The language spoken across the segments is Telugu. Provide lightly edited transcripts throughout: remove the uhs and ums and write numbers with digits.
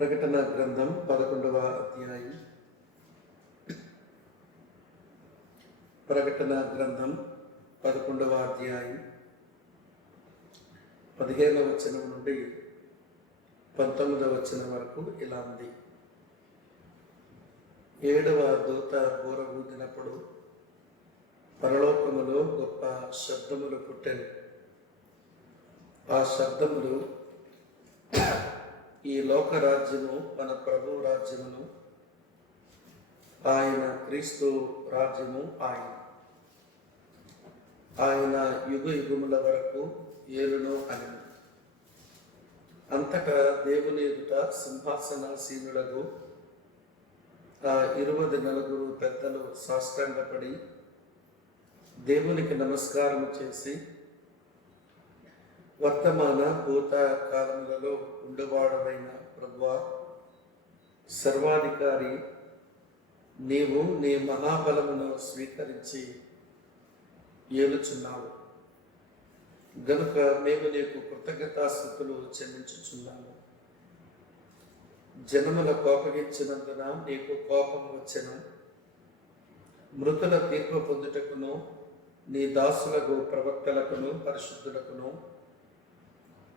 ప్రకటన గ్రంథం 11వ అధ్యాయం. ప్రకటన గ్రంథం 11వ అధ్యాయం 15వ వచనం నుండి 19వ వచనం వరకు ఇలా ఉంది. 7వ దూత బూర ఊదినప్పుడు పరలోకములో గొప్ప శబ్దములు పుట్టెను. ఆ శబ్దములు, ఈ లోకరాజ్యము మన ప్రభు రాజ్యమును, ఆయన క్రీస్తు రాజ్యము ఆయన యుగ యుగముల వరకు ఏలును అని. అంతటా దేవుని ఎదుట సింహాసనాసీనులకు ఆ 24 పెద్దలు సాష్టాంగపడి దేవునికి నమస్కారం చేసి, వర్తమాన భూత కాలములలో ఉండేవాడవైన ప్రభువా, సర్వాధికారి, నీవు నీ మహాబలమును స్వీకరించి ఏలుచున్నావు గనుక మేము నీకు కృతజ్ఞతాస్తుతులు చెల్లించుచున్నాము. జనముల కోపగించినందున నీకు కోపం వచ్చెను. మృతుల తీర్పు పొందుటకును నీ దాసులకు ప్రవక్తలకును పరిశుద్ధులకును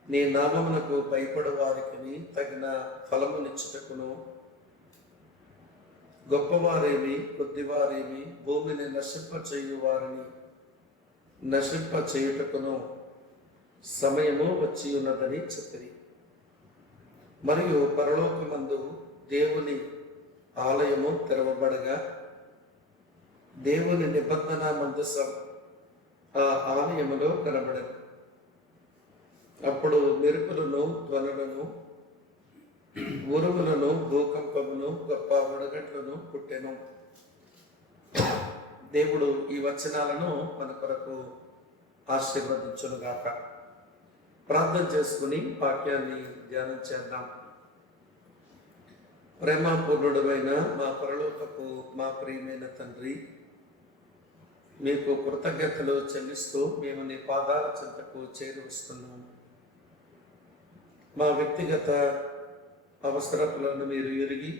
నీ నామమునకు భయపడు వారికి తగిన ఫలమునిచ్చుటకును, గొప్పవారేమి కొద్దివారేమి భూమిని నశింపచేయు వారిని నశింపచేయుటకును సమయము వచ్చి ఉన్నదని చెప్పిరి. మరియు పరలోకమందు దేవుని ఆలయము తెరవబడగా దేవుని నిబంధన మందసం ఆ ఆలయములో కనబడను. అప్పుడు మెరుపులను, ధ్వనులను, ఉరుములను, భూకంపమును, గొప్ప వడగట్లను పుట్టెను. దేవుడు ఈ వచనాలను మన కొరకు ఆశీర్వదించునుగాక. ప్రార్థన చేసుకుని వాక్యాన్ని ధ్యానం చేద్దాం. ప్రేమపూర్ణుడమైన మా పరలోకపు మా ప్రియమైన తండ్రి, మీకు కృతజ్ఞతలు చెల్లిస్తూ మేము నీ పాదాల చెంతకు చేరి వస్తున్నాము. మా వ్యక్తిగత అవసరములను మీరు ఎరిగి,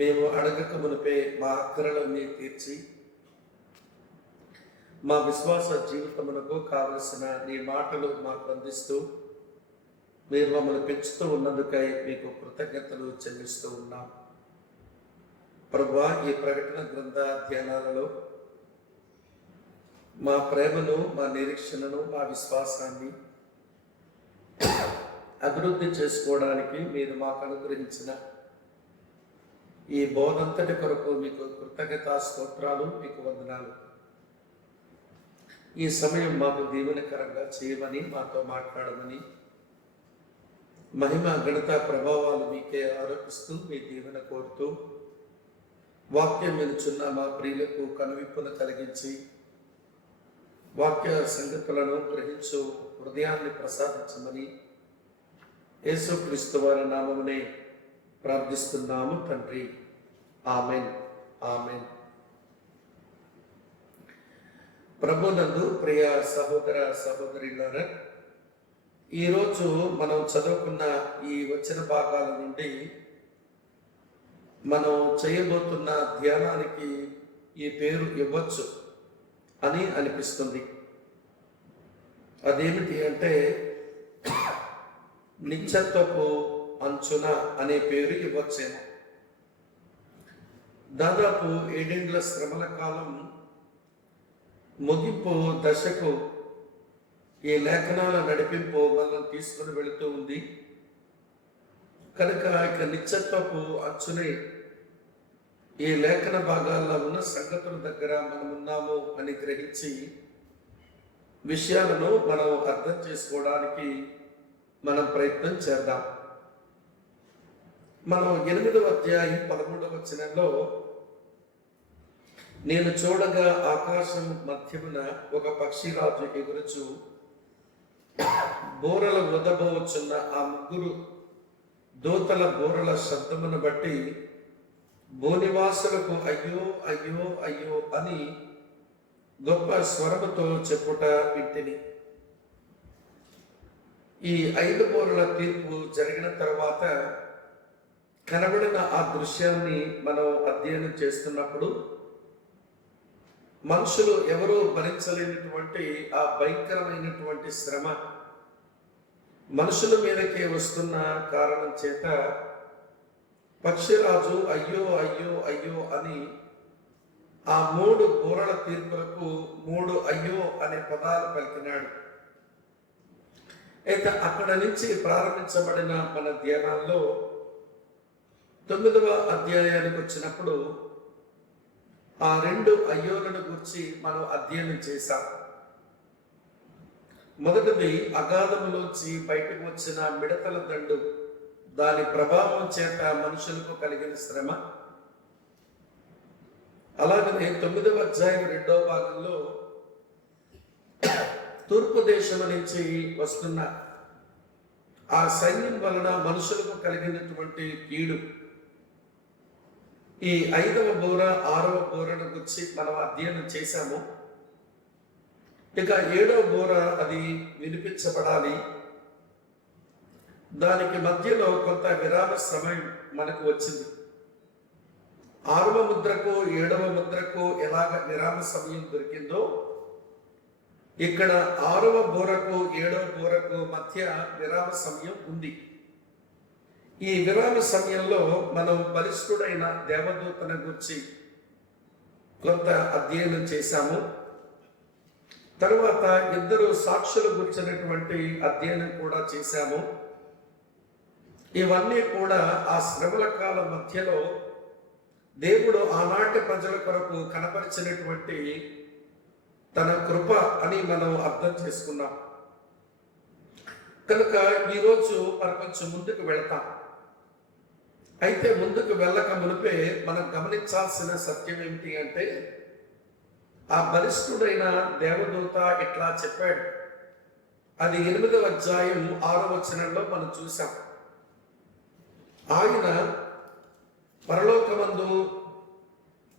మేము అడగక మునిపే మా అక్కరలన్నీ తీర్చి, మా విశ్వాస జీవితమునకు కావలసిన నీ మాటలు మాకు అందిస్తూ మీరు మమ్మల్ని పెంచుతూ ఉన్నందుకై మీకు కృతజ్ఞతలు చెల్లిస్తూ ఉన్నాం. ప్రభువా, ఈ ప్రకటన గ్రంథ ధ్యానాలలో మా ప్రేమను, మా నిరీక్షణను, మా విశ్వాసాన్ని అభివృద్ధి చేసుకోవడానికి మీరు మాకు అనుగ్రహించిన ఈ బోధంతటి కొరకు మీకు కృతజ్ఞతా స్తోత్రాలు, మీకు వందనాలు. ఈ సమయం మాకు దీవెనకరంగా చేయమని, మాతో మాట్లాడమని, మహిమ ఘనత ప్రభావాలు మీకే ఆరోపిస్తూ మీ దీవెన కోరుతూ, వాక్యం వినుచున్న మా ప్రియులకు కనువిప్పును కలిగించి వాక్య సంగతులను గ్రహించు హృదయాన్ని ప్రసాదించమని యేసుక్రీస్తు వారి నామమునే ప్రార్థిస్తున్నాము తండ్రి. Amen, amen. ప్రభునందు ప్రియ సహోదర సహోదరులారా, ఈరోజు మనం చదువుకున్న ఈ వచన భాగాల నుండి మనం చేయబోతున్న ధ్యానానికి ఈ పేరు ఇవ్వచ్చు అని అనిపిస్తుంది. అదేమిటి అంటే నిత్యత్వపు అంచున అనే పేరు ఇవ్వచ్చేమో. దాదాపు 7 ఏళ్ల శ్రమల కాలం ముగింపు దశకు ఈ లేఖనాల నడిపింపు మనల్ని తీసుకుని వెళుతూ ఉంది కనుక ఇక నిత్యత్వపు అంచునే ఈ లేఖన భాగాల్లో ఉన్న సంగతుల దగ్గర మనం ఉన్నాము అని గ్రహించి విషయాలను మనం అర్థం చేసుకోవడానికి మనం ప్రయత్నం చేద్దాం. మనం 8వ అధ్యాయం 13వ వచనంలో, నేను చూడగా ఆకాశం మధ్యమున ఒక పక్షిరాజు ఎగురుచు బూరలు వదబోచున్న ఆ 3 దూతల బూరల శబ్దమును బట్టి భూనివాసులకు అయ్యో అయ్యో అయ్యో అని గొప్ప స్వరముతో చెప్పుట వింటిని. ఈ 5 బూరల తీర్పు జరిగిన తర్వాత కనబడిన ఆ దృశ్యాన్ని మనం అధ్యయనం చేస్తున్నప్పుడు మనుషులు ఎవరూ భరించలేనటువంటి ఆ భయంకరమైనటువంటి శ్రమ మనుషుల మీదకే వస్తున్న కారణం చేత పక్షిరాజు అయ్యో అయ్యో అయ్యో అని ఆ 3 బూరల తీర్పులకు 3 అయ్యో అనే పదాలు పలికినాడు. అయితే అక్కడ నుంచి ప్రారంభించబడిన మన ధ్యానాల్లో 9వ అధ్యాయానికి వచ్చినప్పుడు ఆ 2 అయ్యోలను గురించి మనం అధ్యయనం చేశాం. మొదటిది అగాధములోంచి బయటకు వచ్చిన మిడతల దండు, దాని ప్రభావం చేత మనుషులకు కలిగిన శ్రమ. అలాగనే 9వ అధ్యాయం 2వ భాగంలో తూర్పు దేశం నుంచి వస్తున్న ఆ సైన్యం వలన మనుషులకు కలిగినటువంటి కీడు. ఈ 5వ బూర 6వ బూరను గురించి మనం అధ్యయనం చేశాము. ఇక 7వ బూర అది వినిపించబడాలి. దానికి మధ్యలో కొంత విరామ సమయం మనకు వచ్చింది. 6వ ముద్రకు 7వ ముద్రకు ఎలాగ విరామ సమయం దొరికిందో ఇక్కడ 6వ బూరకు 7వ బూరకు మధ్య విరామ సమయం ఉంది. ఈ విరామ సమయంలో మనం బలిష్ఠుడైన దేవదూతను గురించి కొంత అధ్యయనం చేశాము. తరువాత 2 సాక్షులు గురించినటువంటి అధ్యయనం కూడా చేశాము. ఇవన్నీ కూడా ఆ శ్రమల కాలం మధ్యలో దేవుడు ఆనాటి ప్రజల కొరకు కనపరిచినటువంటి తన కృప అని మనం అర్థం చేసుకున్నాం. కనుక ఈరోజు మనం కొంచెం ముందుకు వెళతాం. అయితే ముందుకు వెళ్ళక మునిపే మనం గమనించాల్సిన సత్యం ఏమిటి అంటే, ఆ బలిష్ఠుడైన దేవదూత ఇట్లా చెప్పాడు. అది 8వ అధ్యాయం 6వ వచనంలో మనం చూసాం. ఆయన పరలోకమందు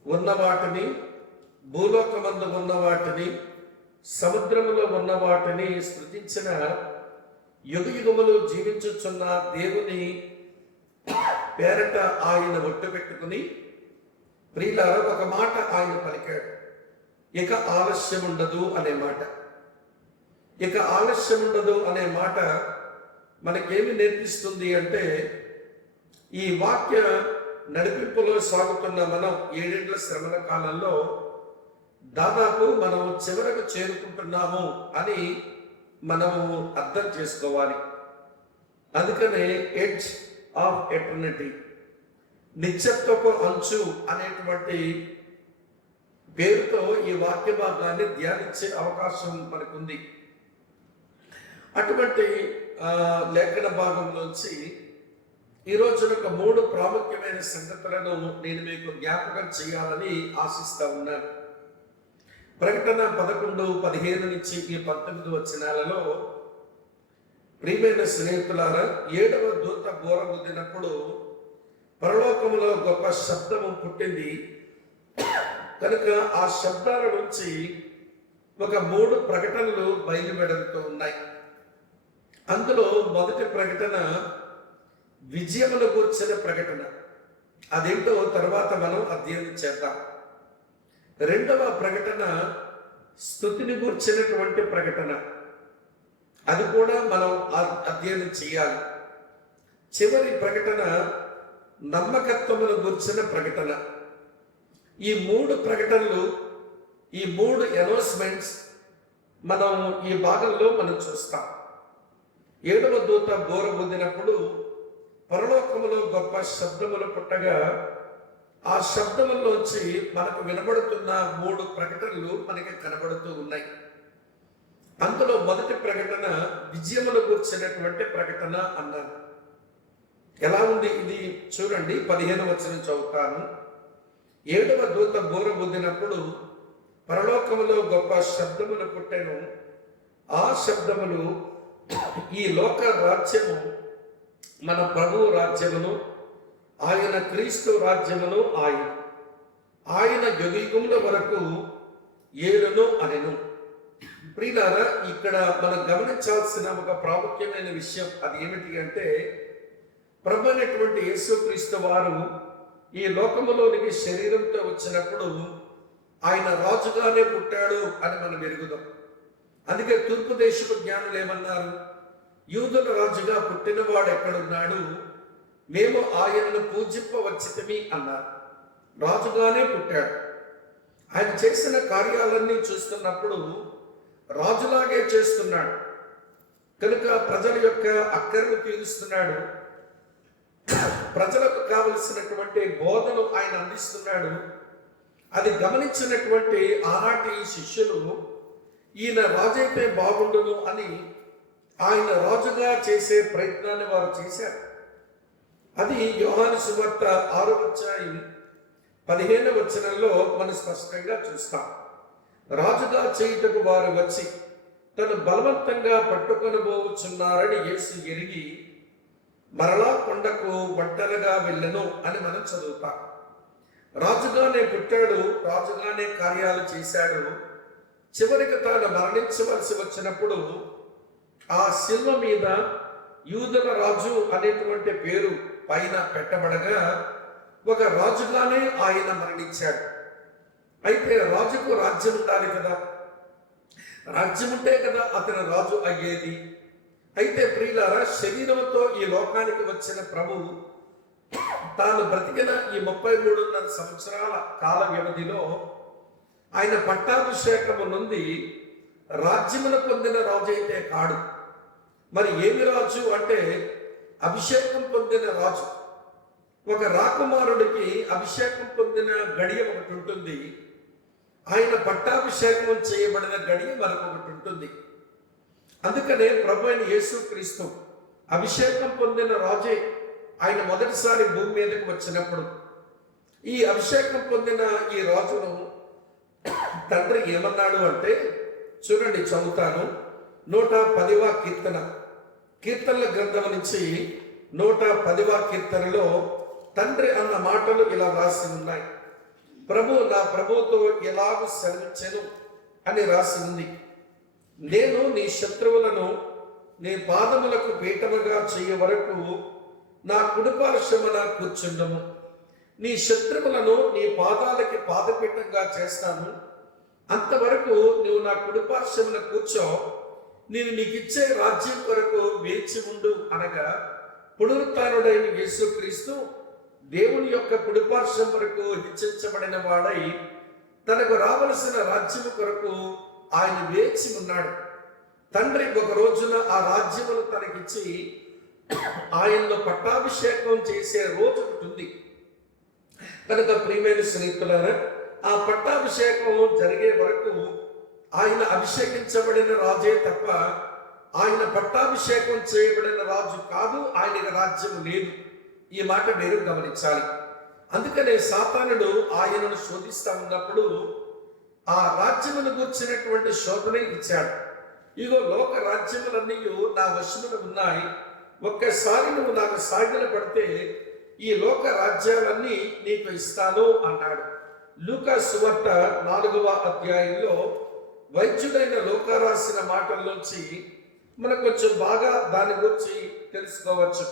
ఉన్న వాటిని, భూలోకమందు ఉన్న వాటిని, సముద్రములో ఉన్న వాటిని సృజించిన యుగయుగములు జీవించుచున్న దేవుని పేరట ఆయన ఒట్టు పెట్టుకుని, ప్రియులారా, ఒక మాట ఆయన పలికాడు. ఇక ఆలస్యం ఉండదు అనే మాట. ఇక ఆలస్యం ఉండదు అనే మాట మనకేమి నేర్పిస్తుంది అంటే, ఈ వాక్య నడిపింపులో సాగుతున్న మనం 7 ఏళ్ల శ్రమల కాలంలో దాదాపు మనం చివరకు చేరుకుంటున్నాము అని మనము అర్థం చేసుకోవాలి. అందుకనే ఎడ్జ్ ఆఫ్ ఎటర్నిటీ, నిత్యత్వపు అంచు అనేటువంటి పేరుతో ఈ వాక్య భాగాన్ని ధ్యానించే అవకాశం మనకుంది. అటువంటి లేఖన భాగంలోంచి ఈరోజు ఒక 3 ప్రాముఖ్యమైన సంగతులను నేను మీకు జ్ఞాపకం చేయాలని ఆశిస్తా ఉన్నాను. ప్రకటన 11, 15 నుంచి ఈ 19 వచనాలలో, ప్రియమైన స్నేహితులారా, 7వ దూత బూర ఊదినప్పుడు పరలోకములో గొప్ప శబ్దము పుట్టింది. కనుక ఆ శబ్దాల నుంచి ఒక 3 ప్రకటనలు బయలువెడలుతూ ఉన్నాయి. అందులో మొదటి ప్రకటన విజయమును గూర్చిన ప్రకటన. అదేంటో తర్వాత మనం అధ్యయనం చేద్దాం. 2వ ప్రకటన స్తుతిని గూర్చినటువంటి ప్రకటన. అది కూడా మనం అధ్యయనం చేయాలి. చివరి ప్రకటన నమ్మకత్వమును గూర్చిన ప్రకటన. ఈ 3 ప్రకటనలు, ఈ 3 అనౌన్స్మెంట్స్ మనం ఈ భాగంలో మనం చూస్తాం. 7వ దూత బూర ఊదినప్పుడు పరలోకములో గొప్ప శబ్దములు పుట్టగా, ఆ శబ్దముల్లోంచి మనకు వినబడుతున్న 3 ప్రకటనలు మనకి కనబడుతూ ఉన్నాయి. అందులో మొదటి ప్రకటన విజయమును గూర్చినటువంటి ప్రకటన అన్నారు. ఎలా ఉంది ఇది చూడండి. 15వ వచనం చదువుతాను. 7వ దూత బూర ఊదినప్పుడు పరలోకములో గొప్ప శబ్దములు పుట్టెను. ఆ శబ్దములు ఈ లోక రాజ్యము, మన ప్రభువు రాజ్యమును, ఆయన క్రీస్తు రాజ్యమును, ఆయన యుగయుగముల వరకు ఏలును అనెను. ప్రియులారా, ఇక్కడ మనం గమనించాల్సిన ఒక ప్రాముఖ్యమైన విషయం అది ఏమిటి అంటే, ప్రభు అయినటువంటి యేసుక్రీస్తు వారు ఈ లోకములోనికి శరీరంతో వచ్చినప్పుడు ఆయన రాజుగానే పుట్టాడు అని మనం ఎరుగుదాం. అందుకే తూర్పు దేశపు జ్ఞానులు ఏమన్నారు? యూదుల రాజుగా పుట్టినవాడు ఎక్కడున్నాడు, మేము ఆయనను పూజింపవచ్చితమి అన్నారు. రాజుగానే పుట్టాడు. ఆయన చేసిన కార్యాలన్నీ చూస్తున్నప్పుడు రాజులాగే చేస్తున్నాడు కనుక ప్రజల యొక్క అక్కర్ను తీరుస్తున్నాడు. ప్రజలకు కావలసినటువంటి బోధను ఆయన అందిస్తున్నాడు. అది గమనించినటువంటి ఆనాటి శిష్యులు ఈయన రాజైతే బాగుండును అని ఆయన రాజుగా చేసే ప్రయత్నాన్ని వారు చేశారు. అది యోహాను సువార్త 6వ అధ్యాయం 15వ వచనంలో మనం స్పష్టంగా చూస్తాం. రాజుగా చేయుటకు వారు వచ్చి తను బలవంతంగా పట్టుకొనబోచున్నారని యేసు ఎరిగి మరలా కొండకు ఒంటరిగా వెళ్ళెను అని మనం చదువుతాం. రాజుగానే పుట్టాడు, రాజుగానే కార్యాలు చేశాడు. చివరికి తాను మరణించవలసి వచ్చినప్పుడు ఆ శిల్వ మీద యూదుల రాజు అనేటువంటి పేరు పైన పెట్టబడగా ఒక రాజుగానే ఆయన మరణించాడు. అయితే రాజుకు రాజ్యం ఉండాలి కదా, రాజ్యం ఉంటే కదా అతను రాజు అయ్యేది. అయితే ప్రియులారా, శరీరంతో ఈ లోకానికి వచ్చిన ప్రభువు తాను బ్రతికిన ఈ 33.5 సంవత్సరాల కాల వ్యవధిలో ఆయన పట్టాభిషేకము నుండి రాజ్యమును పొందిన రాజు అయితే కాడు. మరి ఏమి రాజు అంటే అభిషేకం పొందిన రాజు. ఒక రాకుమారుడికి అభిషేకం పొందిన గడియ ఒకటి ఉంటుంది, ఆయన పట్టాభిషేకం చేయబడిన గడియ మరొకటి ఉంటుంది. అందుకనే ప్రభు అయిన యేసుక్రీస్తు అభిషేకం పొందిన రాజే. ఆయన మొదటిసారి భూమి మీదకి వచ్చినప్పుడు ఈ అభిషేకం పొందిన ఈ రాజును తండ్రి ఏమన్నాడు అంటే, చూడండి చదువుతాను. 110వ కీర్తన, కీర్తనల గ్రంథం నుంచి 110వ కీర్తనలో తండ్రి అన్న మాటలు ఇలా రాసి ఉన్నాయి. ప్రభు నా ప్రభుతో ఎలాగూ సెలవిచ్చెను అని రాసి ఉంది. నేను నీ శత్రువులను నీ పాదములకు పీఠముగా చేయ వరకు నా కుడిపార్శ్వమున కూర్చుండము. నీ శత్రువులను నీ పాదాలకి పాదపీఠంగా చేస్తాను. అంతవరకు నువ్వు నా కుడిపార్శ్వమున కూర్చో. నేను నీకిచ్చే రాజ్యం కొరకు వేచి ఉండు అనగా పునరుత్థానుడైన యేసుక్రీస్తు దేవుని యొక్క కుడిపార్శ్వం వరకు హెచ్చించబడిన వాడై తనకు రావలసిన రాజ్యము కొరకు ఆయన వేచి ఉన్నాడు. తండ్రి ఒక రోజున ఆ రాజ్యమును తనకిచ్చి ఆయనలో పట్టాభిషేకం చేసే రోజు ఉంటుంది. కనుక ప్రియమైన స్నేహితులారా, ఆ పట్టాభిషేకం జరిగే వరకు ఆయన అభిషేకించబడిన రాజే తప్ప ఆయన పట్టాభిషేకం చేయబడిన రాజు కాదు. ఆయనకి రాజ్యం లేదు. ఈ మాట మీరు గమనించాలి. అందుకనే సాతానుడు ఆయనను శోధిస్తా ఉన్నప్పుడు ఆ రాజ్యమును గూర్చినటువంటి శోధనే ఇచ్చాడు. ఇగో లోక రాజ్యములన్నీ నా వశమున ఉన్నాయి, ఒక్కసారి నువ్వు నాకు సాగిల పడితే ఈ లోక రాజ్యాలన్నీ నీకు ఇస్తాను అన్నాడు. లూకా సువార్త 4వ అధ్యాయంలో వైద్యుడైన లూకా రాసిన మాటల్లోంచి మనకు కొంచెం బాగా దాని గురించి తెలుసుకోవచ్చు.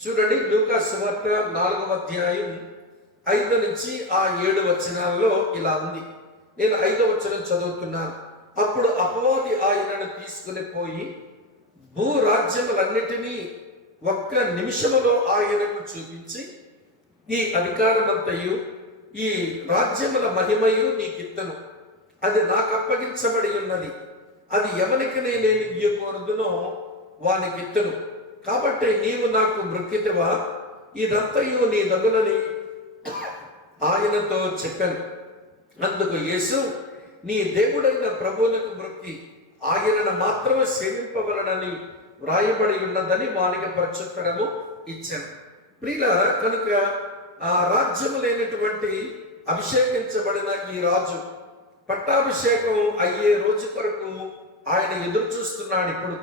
చూడండి, లూకా సువార్త 4వ అధ్యాయం 5 నుంచి 7 వచనాల్లో ఇలా ఉంది. నేను 5వ వచనం చదువుతున్నాను. అప్పుడు అపవాది ఆయనను తీసుకుని పోయి భూరాజ్యములన్నిటినీ ఒక్క నిమిషములో ఆయనకు చూపించి, ఈ అధికారమంతయు ఈ రాజ్యముల మహిమయు నీకిత్తను, అది నాకు అప్పగించబడి ఉన్నది, అది ఎవరికి నేను ఇయ్యకూడదునో వానికి ఇత్తను. కాబట్టి నీవు నాకు మృక్కితివా, ఇదంతయు నీ దగునని ఆయనతో చెప్పాను. అందుకు యేసు, నీ దేవుడైన ప్రభువులకు మృక్కి ఆయనను మాత్రమే సేవింపవలనని వ్రాయబడి ఉన్నదని వానికి ప్రత్యుత్తరము ఇచ్చాను. ప్రియులారా, కనుక ఆ రాజ్యము లేనటువంటి అభిషేకించబడిన ఈ రాజు పట్టాభిషేకం అయ్యే రోజు కొరకు ఆయన ఎదురు చూస్తున్నాడు. ఇప్పుడు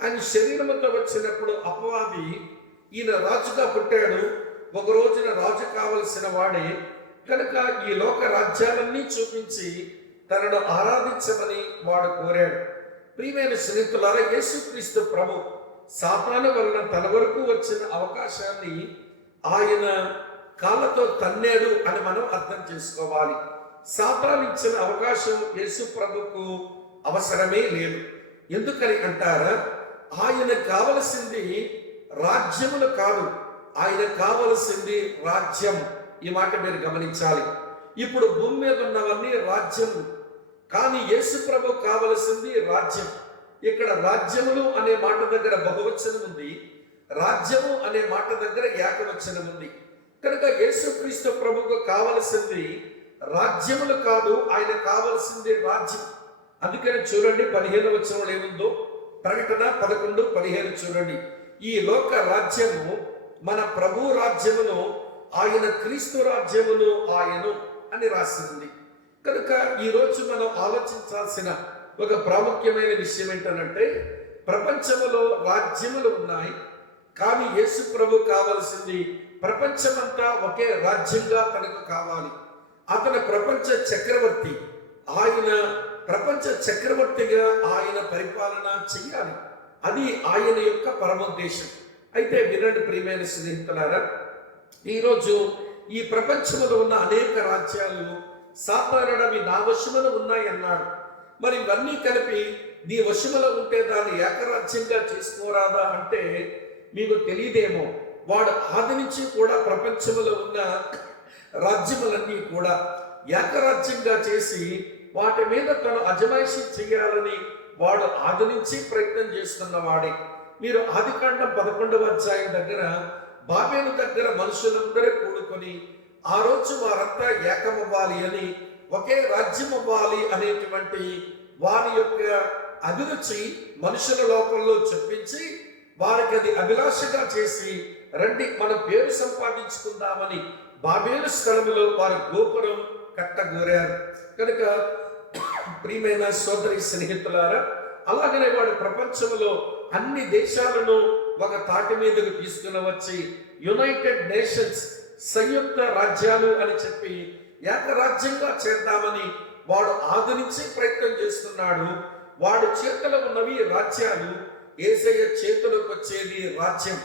ఆయన శరీరముతో వచ్చినప్పుడు అపవాది ఈయన రాజుగా పుట్టాడు, ఒక రోజున రాజు కావలసిన వాడే కనుక ఈ లోక రాజ్యాలన్నీ చూపించి తనను ఆరాధించమని వాడు కోరాడు. ప్రియమైన స్నేహితులారా, యేసుక్రీస్తు ప్రభు సాతాను వలన తన వరకు వచ్చిన అవకాశాన్ని ఆయన కాళ్ళతో తన్నాడు అని మనం అర్థం చేసుకోవాలి. సాతాను ఇచ్చిన అవకాశం యేసు ప్రభుకు అవసరమే లేదు. ఎందుకని అంటారా? ఆయన కావలసింది రాజ్యములు కాదు, ఆయన కావలసింది రాజ్యం. ఈ మాట మీరు గమనించాలి. ఇప్పుడు భూమి మీద ఉన్నవన్నీ రాజ్యములు, కానీ యేసు ప్రభు కావలసింది రాజ్యం. ఇక్కడ రాజ్యములు అనే మాట దగ్గర బహువచనం ఉంది, రాజ్యము అనే మాట దగ్గర ఏకవచనం ఉంది. కనుక యేసుక్రీస్తు ప్రభుకు కావలసింది రాజ్యములు కాదు, ఆయన కావలసింది రాజ్యం. అందుకని చూడండి 15వ వచనంలో ఏముందో, ప్రకటన 11:15 చూడండి. ఈ లోక రాజ్యము మన ప్రభు రాజ్యమును, ఆయన క్రీస్తు రాజ్యమును ఆయను అని రాసి ఉంది. కనుక ఈరోజు మనం ఆలోచించాల్సిన ఒక ప్రాముఖ్యమైన విషయం ఏంటంటే, ప్రపంచములో రాజ్యములు ఉన్నాయి, కానీ యేసు ప్రభు కావలసింది ప్రపంచమంతా ఒకే రాజ్యంగా తనకు కావాలి. అతను ప్రపంచ చక్రవర్తి, ఆయన ప్రపంచ చక్రవర్తిగా ఆయన పరిపాలన చెయ్యాలి. అది ఆయన యొక్క పరమోద్దేశం. అయితే వినండి ప్రియమైన స్నేహితులారా, ఈరోజు ఈ ప్రపంచంలో ఉన్న అనేక రాజ్యాలు సాతానుడు అవి నా వశములో ఉన్నాయి అన్నాడు. మరి ఇవన్నీ కలిపి నీ వశములో ఉంటే దాన్ని ఏకరాజ్యంగా చేసుకోరాదా అంటే మీకు తెలియదేమో. వాడు ఆది నుంచి కూడా ప్రపంచంలో ఉన్న రాజ్యములన్నీ కూడా ఏకరాజ్యంగా చేసి వాటి మీద తను అజమాయిషీ చేయాలని వాడు ఆది నుంచి ప్రయత్నం చేస్తున్నవాడే. మీరు ఆదికాండం 11వ అధ్యాయం దగ్గర బాబేలు దగ్గర మనుషులందరూ కూడుకొని ఆ రోజు వారంతా ఏకమవ్వాలి అని, ఒకే రాజ్యం అవ్వాలి అనేటువంటి వారి యొక్క అభిరుచి మనుషుల లోకంలో చెప్పించి వారికి అది అభిలాషగా చేసి, రండి మన పేరు సంపాదించుకుందామని బాబేలు స్థలములో వారి గోపురం కట్టగోరారు. కనుక ప్రియమైన సోదరి స్నేహితులారా, అలాగనే వాడు ప్రపంచంలో అన్ని దేశాలను ఒక తాటి మీదకు తీసుకుని వచ్చి యునైటెడ్ నేషన్స్, సంయుక్త రాజ్యాలు అని చెప్పి ఏకరాజ్యంగా చేద్దామని వాడు ఆది నుంచి ప్రయత్నం చేస్తున్నాడు. వాడి చేతిలో ఉన్నవి రాజ్యాలు, యేసయ్య చేతులకు వచ్చేది రాజ్యం.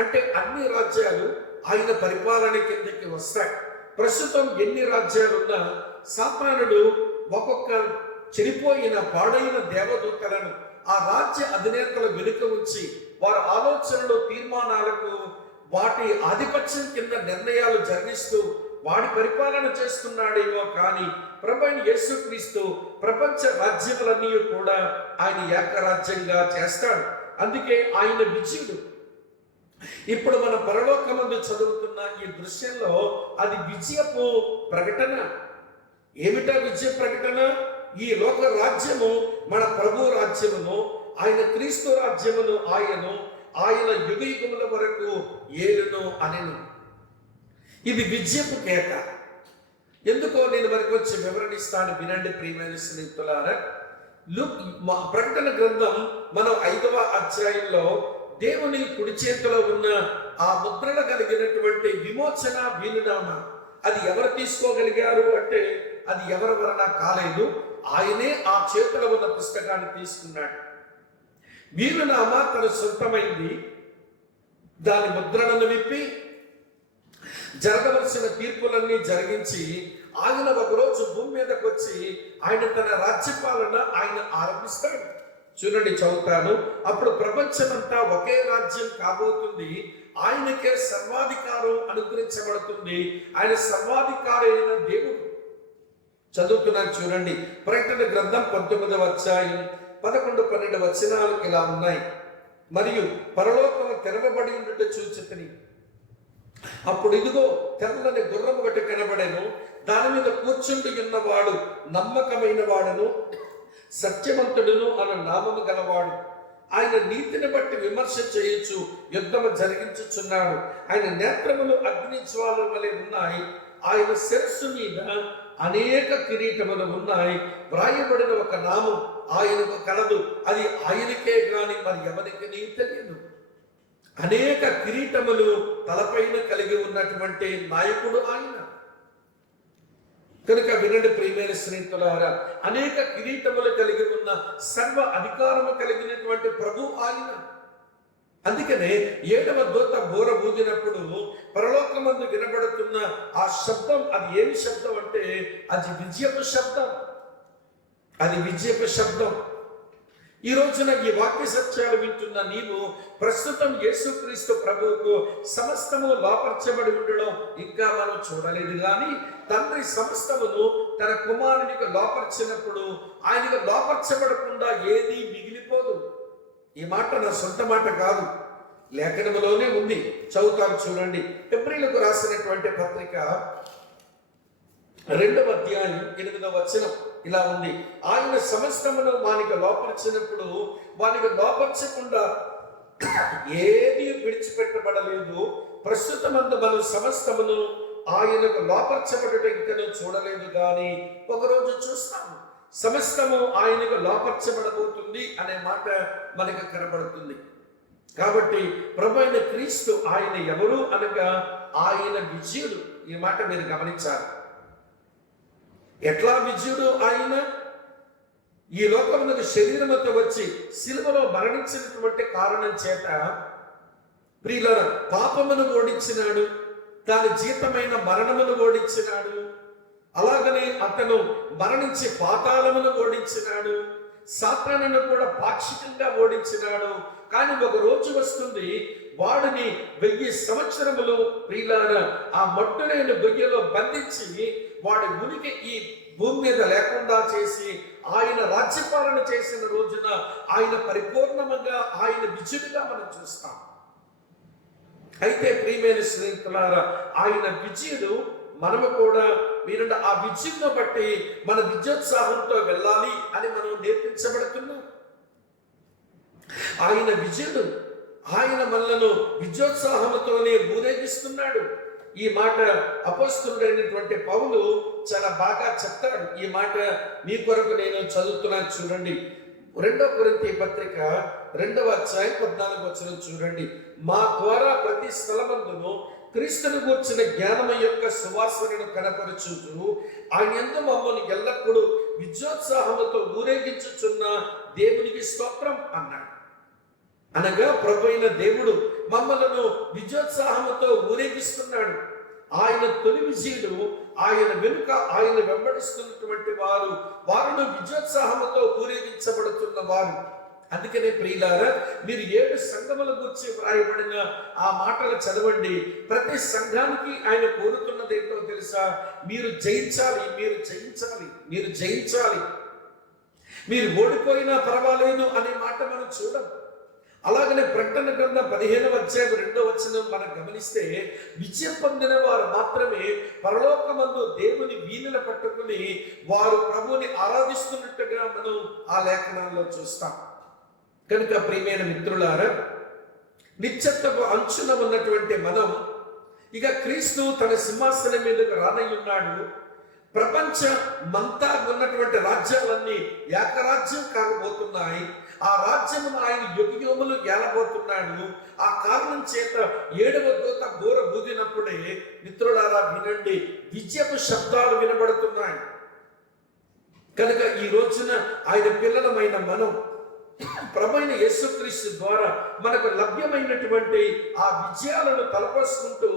అంటే అన్ని రాజ్యాలు ఆయన పరిపాలన కిందకి వస్తాయి. ప్రస్తుతం ఎన్ని రాజ్యాలున్నా సాతానుడు ఒక్కొక్క చెడిపోయిన పాడైన దేవదూతలను ఆ రాజ్య అధినేతల వెనుక ఉంచి వారి ఆలోచనలు, తీర్మానాలకు వాటి ఆధిపత్యం కింద నిర్ణయాలు జరిగిస్తూ వాడి పరిపాలన చేస్తున్నాడేమో. కానీ ప్రభువైన యేసుక్రీస్తు ప్రపంచ రాజ్యములన్నీ కూడా ఆయన ఏకరాజ్యంగా చేస్తాడు. అందుకే ఆయన విజయుడు. ఇప్పుడు మన పరలోకమందు చదువుతున్న ఈ దృశ్యంలో అది విజయపు ప్రకటన. ఏమిటా విజయ ప్రకటన? ఈ లోక రాజ్యము మన ప్రభు రాజ్యమును, ఆయన క్రీస్తు రాజ్యమును ఆయన యుగయుగముల వరకు ఏలును అనెను. ఇది విజయపు కేక. ఎందుకో నేను మనకు వచ్చి వివరణిస్తాను, వినండి ప్రియమైన స్నేహితులారా. ప్రకటన గ్రంథం మనం 5వ అధ్యాయంలో దేవుని కుడి చేతిలో ఉన్న ఆ ముద్రలు కలిగినటువంటి విమోచన వీలునామా అది ఎవరు తీసుకోగలిగారు అంటే అది ఎవరి వలన కాలేదు, ఆయనే ఆ చేతిలో ఉన్న పుస్తకాన్ని తీసుకున్నాడు. వీలునామా తన సొంతమైంది. దాని ముద్రలను విప్పి జరగవలసిన తీర్పులన్నీ జరిగించి ఆయన ఒకరోజు భూమి మీదకి వచ్చి ఆయన తన రాజ్యపాలన ఆయన ఆరంభిస్తాడు. చూడండి, చదువుతాను. అప్పుడు ప్రపంచమంతా ఒకే రాజ్యం కాబోతుంది, ఆయనకే సర్వాధికారం అనుగ్రహించబడుతుంది. ఆయన సర్వాధికారి అయిన దేవుడు. చదువుతున్నాను చూడండి. ప్రకటన గ్రంథం 19వ అధ్యాయం 11-12 వచనాలు ఇలా ఉన్నాయి. మరియు పరలోకము తెరవబడి ఉండుట చూచితిని. అప్పుడు ఇదిగో తెల్లని గుర్రము ఒకటి కనబడెను. దాని మీద కూర్చుండి ఉన్నవాడు నమ్మకమైన వాడును సత్యవంతుడును అన్న నామము గలవాడు. ఆయన నీతిని బట్టి విమర్శ చేయొచ్చు, యుద్ధము జరిగించుచున్నాడు. ఆయన నేత్రములు అగ్ని జ్వాలల వలె ఉన్నాయి. ఆయన శిరస్సు మీద అనేక కిరీటములు ఉన్నాయి. వ్రాయబడిన ఒక నామం ఆయనకు కలదు, అది ఆయనకే గాని మరి ఎవరికి తెలియదు. అనేక కిరీటములు తలపైన కలిగి ఉన్నటువంటి నాయకుడు ఆయన. కనుక వినండి ప్రియమైన స్నేహితులారా, అనేక కిరీటములు కలిగి ఉన్న సర్వ అధికారము కలిగినటువంటి ప్రభు ఆయన. అందుకనే 7వ దూత బూర ఊదినప్పుడు పరలోకమందు వినబడుతున్న ఆ శబ్దం, అది ఏమి శబ్దం అంటే అది విజయపు శబ్దం. అది విజయపు శబ్దం. ఈ రోజున ఈ వాక్య సత్యాలు వింటున్న నీవు ప్రస్తుతం యేసుక్రీస్తు ప్రభువుకు సమస్తము లోపర్చబడి ఉండడం ఇంకా మనం చూడలేదు. కానీ తండ్రి సమస్తమును తన కుమారునికి లోపర్చినప్పుడు ఆయనకు లోపర్చబడకుండా ఏది మిగిలిపోదు. ఈ మాట నా సొంత మాట కాదు, లేఖనములోనే ఉంది. చదువుతాను చూడండి. హెబ్రీయులకు రాసినటువంటి పత్రిక 2వ అధ్యాయం 8వ వచనం ఇలా ఉంది. ఆయన సమస్తమును వానికి లోపరిచినప్పుడు వానికి లోపరచకుండా ఏది విడిచిపెట్టబడలేదు. ప్రస్తుతమందు మనం సమస్తమును ఆయనకు లోపరచబడటం ఇంకనూ చూడలేదు, కానీ ఒకరోజు చూస్తాము సమస్తము ఆయనకు లోపరచబడబోతుంది అనే మాట మనకు కనబడుతుంది. కాబట్టి ప్రభు అయిన క్రీస్తు ఆయన ఎవరు అనగా ఆయన విజయుడు. ఈ మాట మీరు గమనించాలి. ఎట్లా విజయుడు ఆయన? ఈ లోకమునకు శరీరముతో వచ్చి సిలువలో మరణించినటువంటి కారణం చేత ప్రియులారా పాపమును ఓడించినాడు, దాని జీతమైన మరణమును ఓడించినాడు. అలాగనే అతను మరణించి పాతాళమును ఓడించినాడు, సాతానును కూడా పాక్షికంగా ఓడించినాడు. కానీ ఒక రోజు వస్తుంది, వాడిని 1000 సంవత్సరములు ప్రియులారా ఆ మట్టులైన గొయ్యలో బంధించి వాడి ఉనికి ఈ భూమి మీద లేకుండా చేసి ఆయన రాజ్యపాలన చేసిన రోజున ఆయన పరిపూర్ణంగా ఆయన విజయుడిగా మనం చూస్తాం. అయితే ప్రియమైన స్నేహితులారా, ఆయన విజయుడు. మనము కూడా మీరంటే ఆ విజయంను బట్టి మన విద్యోత్సాహంతో వెళ్ళాలి అని మనం నేర్పించబడుతున్నాం. ఆయన విజయుడు. ఆయన మనలను విద్యోత్సాహంతోనే ఊరేగిస్తున్నాడు. ఈ మాట అపోస్తలుడైనటువంటి పౌలు చాలా బాగా చెప్తాడు. ఈ మాట మీ కొరకు నేను చదువుతున్నాను చూడండి. 2వ కొరింథీ పత్రిక 2వ అధ్యాయం 14వ వచనం చూడండి. మా ద్వారా ప్రతి స్థలమందును క్రీస్తును గూర్చిన జ్ఞానము యొక్క సువాసనను కనపరచుచు ఆయన యందు మమ్మల్ని ఎల్లప్పుడూ విద్యోత్సాహముతో ఊరేగించుచున్న దేవునికి స్తోత్రం అన్నాడు. అనగా ప్రభు అయిన దేవుడు మమ్మలను విజయోత్సాహముతో ఊరేగిస్తున్నాడు. ఆయన తొలి విజయుడు. ఆయన వెనుక ఆయన వెంబడిస్తున్నటువంటి వారును విజయోత్సాహముతో ఊరేగించబడుతున్న వారు. అందుకనే ప్రియులారా, మీరు 7 సంఘముల గురించి వ్రాయబడిన ఆ మాటలు చదవండి. ప్రతి సంఘానికి ఆయన కోరుతున్నది ఏంటో తెలుసా? మీరు జయించాలి, మీరు జయించాలి, మీరు జయించాలి. మీరు ఓడిపోయినా పర్వాలేదు అనే మాట మనం చూడం. అలాగనే ప్రకటన గ్రంథం 15వ అధ్యాయం 2వ వచనం మనం గమనిస్తే విజయం పొందిన వారు మాత్రమే పరలోకమందు దేవుని వీణుల పట్టుకుని వారు ప్రభువుని ఆరాధిస్తున్నట్టుగా మనం ఆ లేఖనాల్లో చూస్తాం. కనుక ప్రియమైన మిత్రులారా, నిత్యత్వపు అంచున ఉన్నటువంటి మనం ఇక క్రీస్తు తన సింహాసనం మీదకు రానయ్యున్నాడు. ప్రపంచమంతా ఉన్నటువంటి రాజ్యాలన్నీ ఏకరాజ్యం కాకపోతున్నాయి. ఆ రాజ్యమును ఆయన యుగయుగములు ఏలబోతున్నాడు. ఆ కారణం చేత 7వ దూత బూర ఊదినప్పుడే మిత్రులారా వినండి, విజయపు శబ్దాలు వినబడుతున్నాయి. కనుక ఈ రోజున ఆయన పిల్లలమైన మనం ప్రభువైన యేసుక్రీస్తు ద్వారా మనకు లభ్యమైనటువంటి ఆ విజయాలను తలపోసుకుంటూ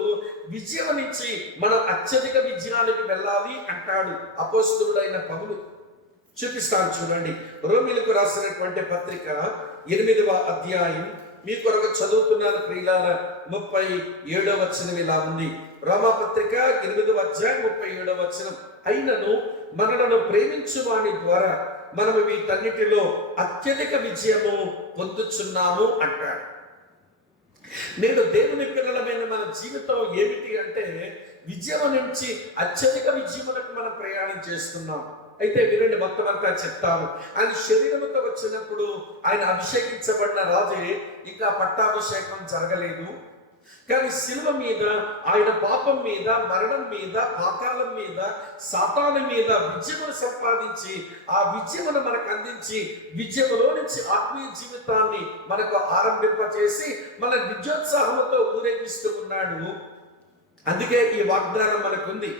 విజయం నుంచి మనం అత్యధిక విజయానికి వెళ్ళాలి అంటాడు అపోస్తలుడైన పౌలు. చూపిస్తాను చూడండి. రోమీయులకు రాసినటువంటి పత్రిక 8వ అధ్యాయం మీ కొరకు చదువుతున్నాను ప్రియులారా. 37వ వచనం ఇలా ఉంది. రోమా పత్రిక 8వ అధ్యాయం 37వ వచనం. అయినను మనలను ప్రేమించు వాని ద్వారా మనము వీటన్నిటిలో అత్యధిక విజయము పొందుచున్నాము అంటాడు. నేను దేవుని పిల్లలమైన మన జీవితం ఏమిటి అంటే విజయం నుంచి అత్యధిక విజయములకు మనం ప్రయాణం చేస్తున్నాం. అయితే వినండి, మొత్తం అంతా చెప్తాను. ఆయన శరీరముతో వచ్చినప్పుడు ఆయన అభిషేకించబడిన రాజే, ఇంకా పట్టాభిషేకం జరగలేదు. కానీ శిలువ మీద ఆయన పాపం మీద, మరణం మీద, పాతాళం మీద, సాతాను మీద విజయమును సంపాదించి ఆ విజయమును మనకు అందించి విజయములో నుంచి ఆత్మీయ జీవితాన్ని మనకు ఆరంభింపచేసి మన విజయోత్సాహంతో ఊరేగిస్తూ ఉన్నాడు. అందుకే ఈ వాగ్దానం మనకుంది.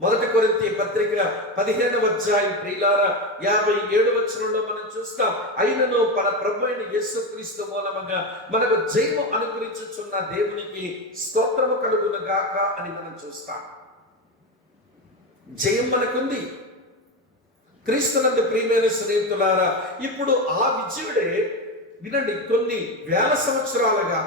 మొదటి కొరింథీ పత్రిక 15వ అధ్యాయం ప్రియులారా 57వ వచనంలో మనం చూస్తాం, అయినను మన ప్రభు అయిన యేసుక్రీస్తు మూలముగా మనకు జయము అనుగ్రహించుచున్న దేవునికి స్తోత్రము కలుగును గాక అని మనం చూస్తాం. జయం మనకుంది క్రీస్తునందు. ప్రియమైన స్నేహితులారా, ఇప్పుడు ఆ విజయుడే వినండి, కొన్ని వేల సంవత్సరాలుగా,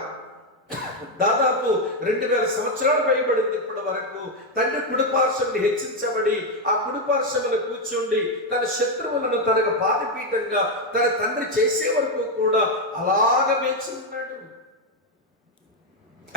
దాదాపు 2000 సంవత్సరాలు పైబడింది ఇప్పటి వరకు, తండ్రి కుడిపార్శ్వముని హెచ్చించబడి ఆ కుడిపార్శ్వమున కూర్చుండి తన శత్రువులను తనకు పాదపీఠంగా తన తండ్రి చేసే వరకు కూడా అలాగ వేచి ఉన్నాడు.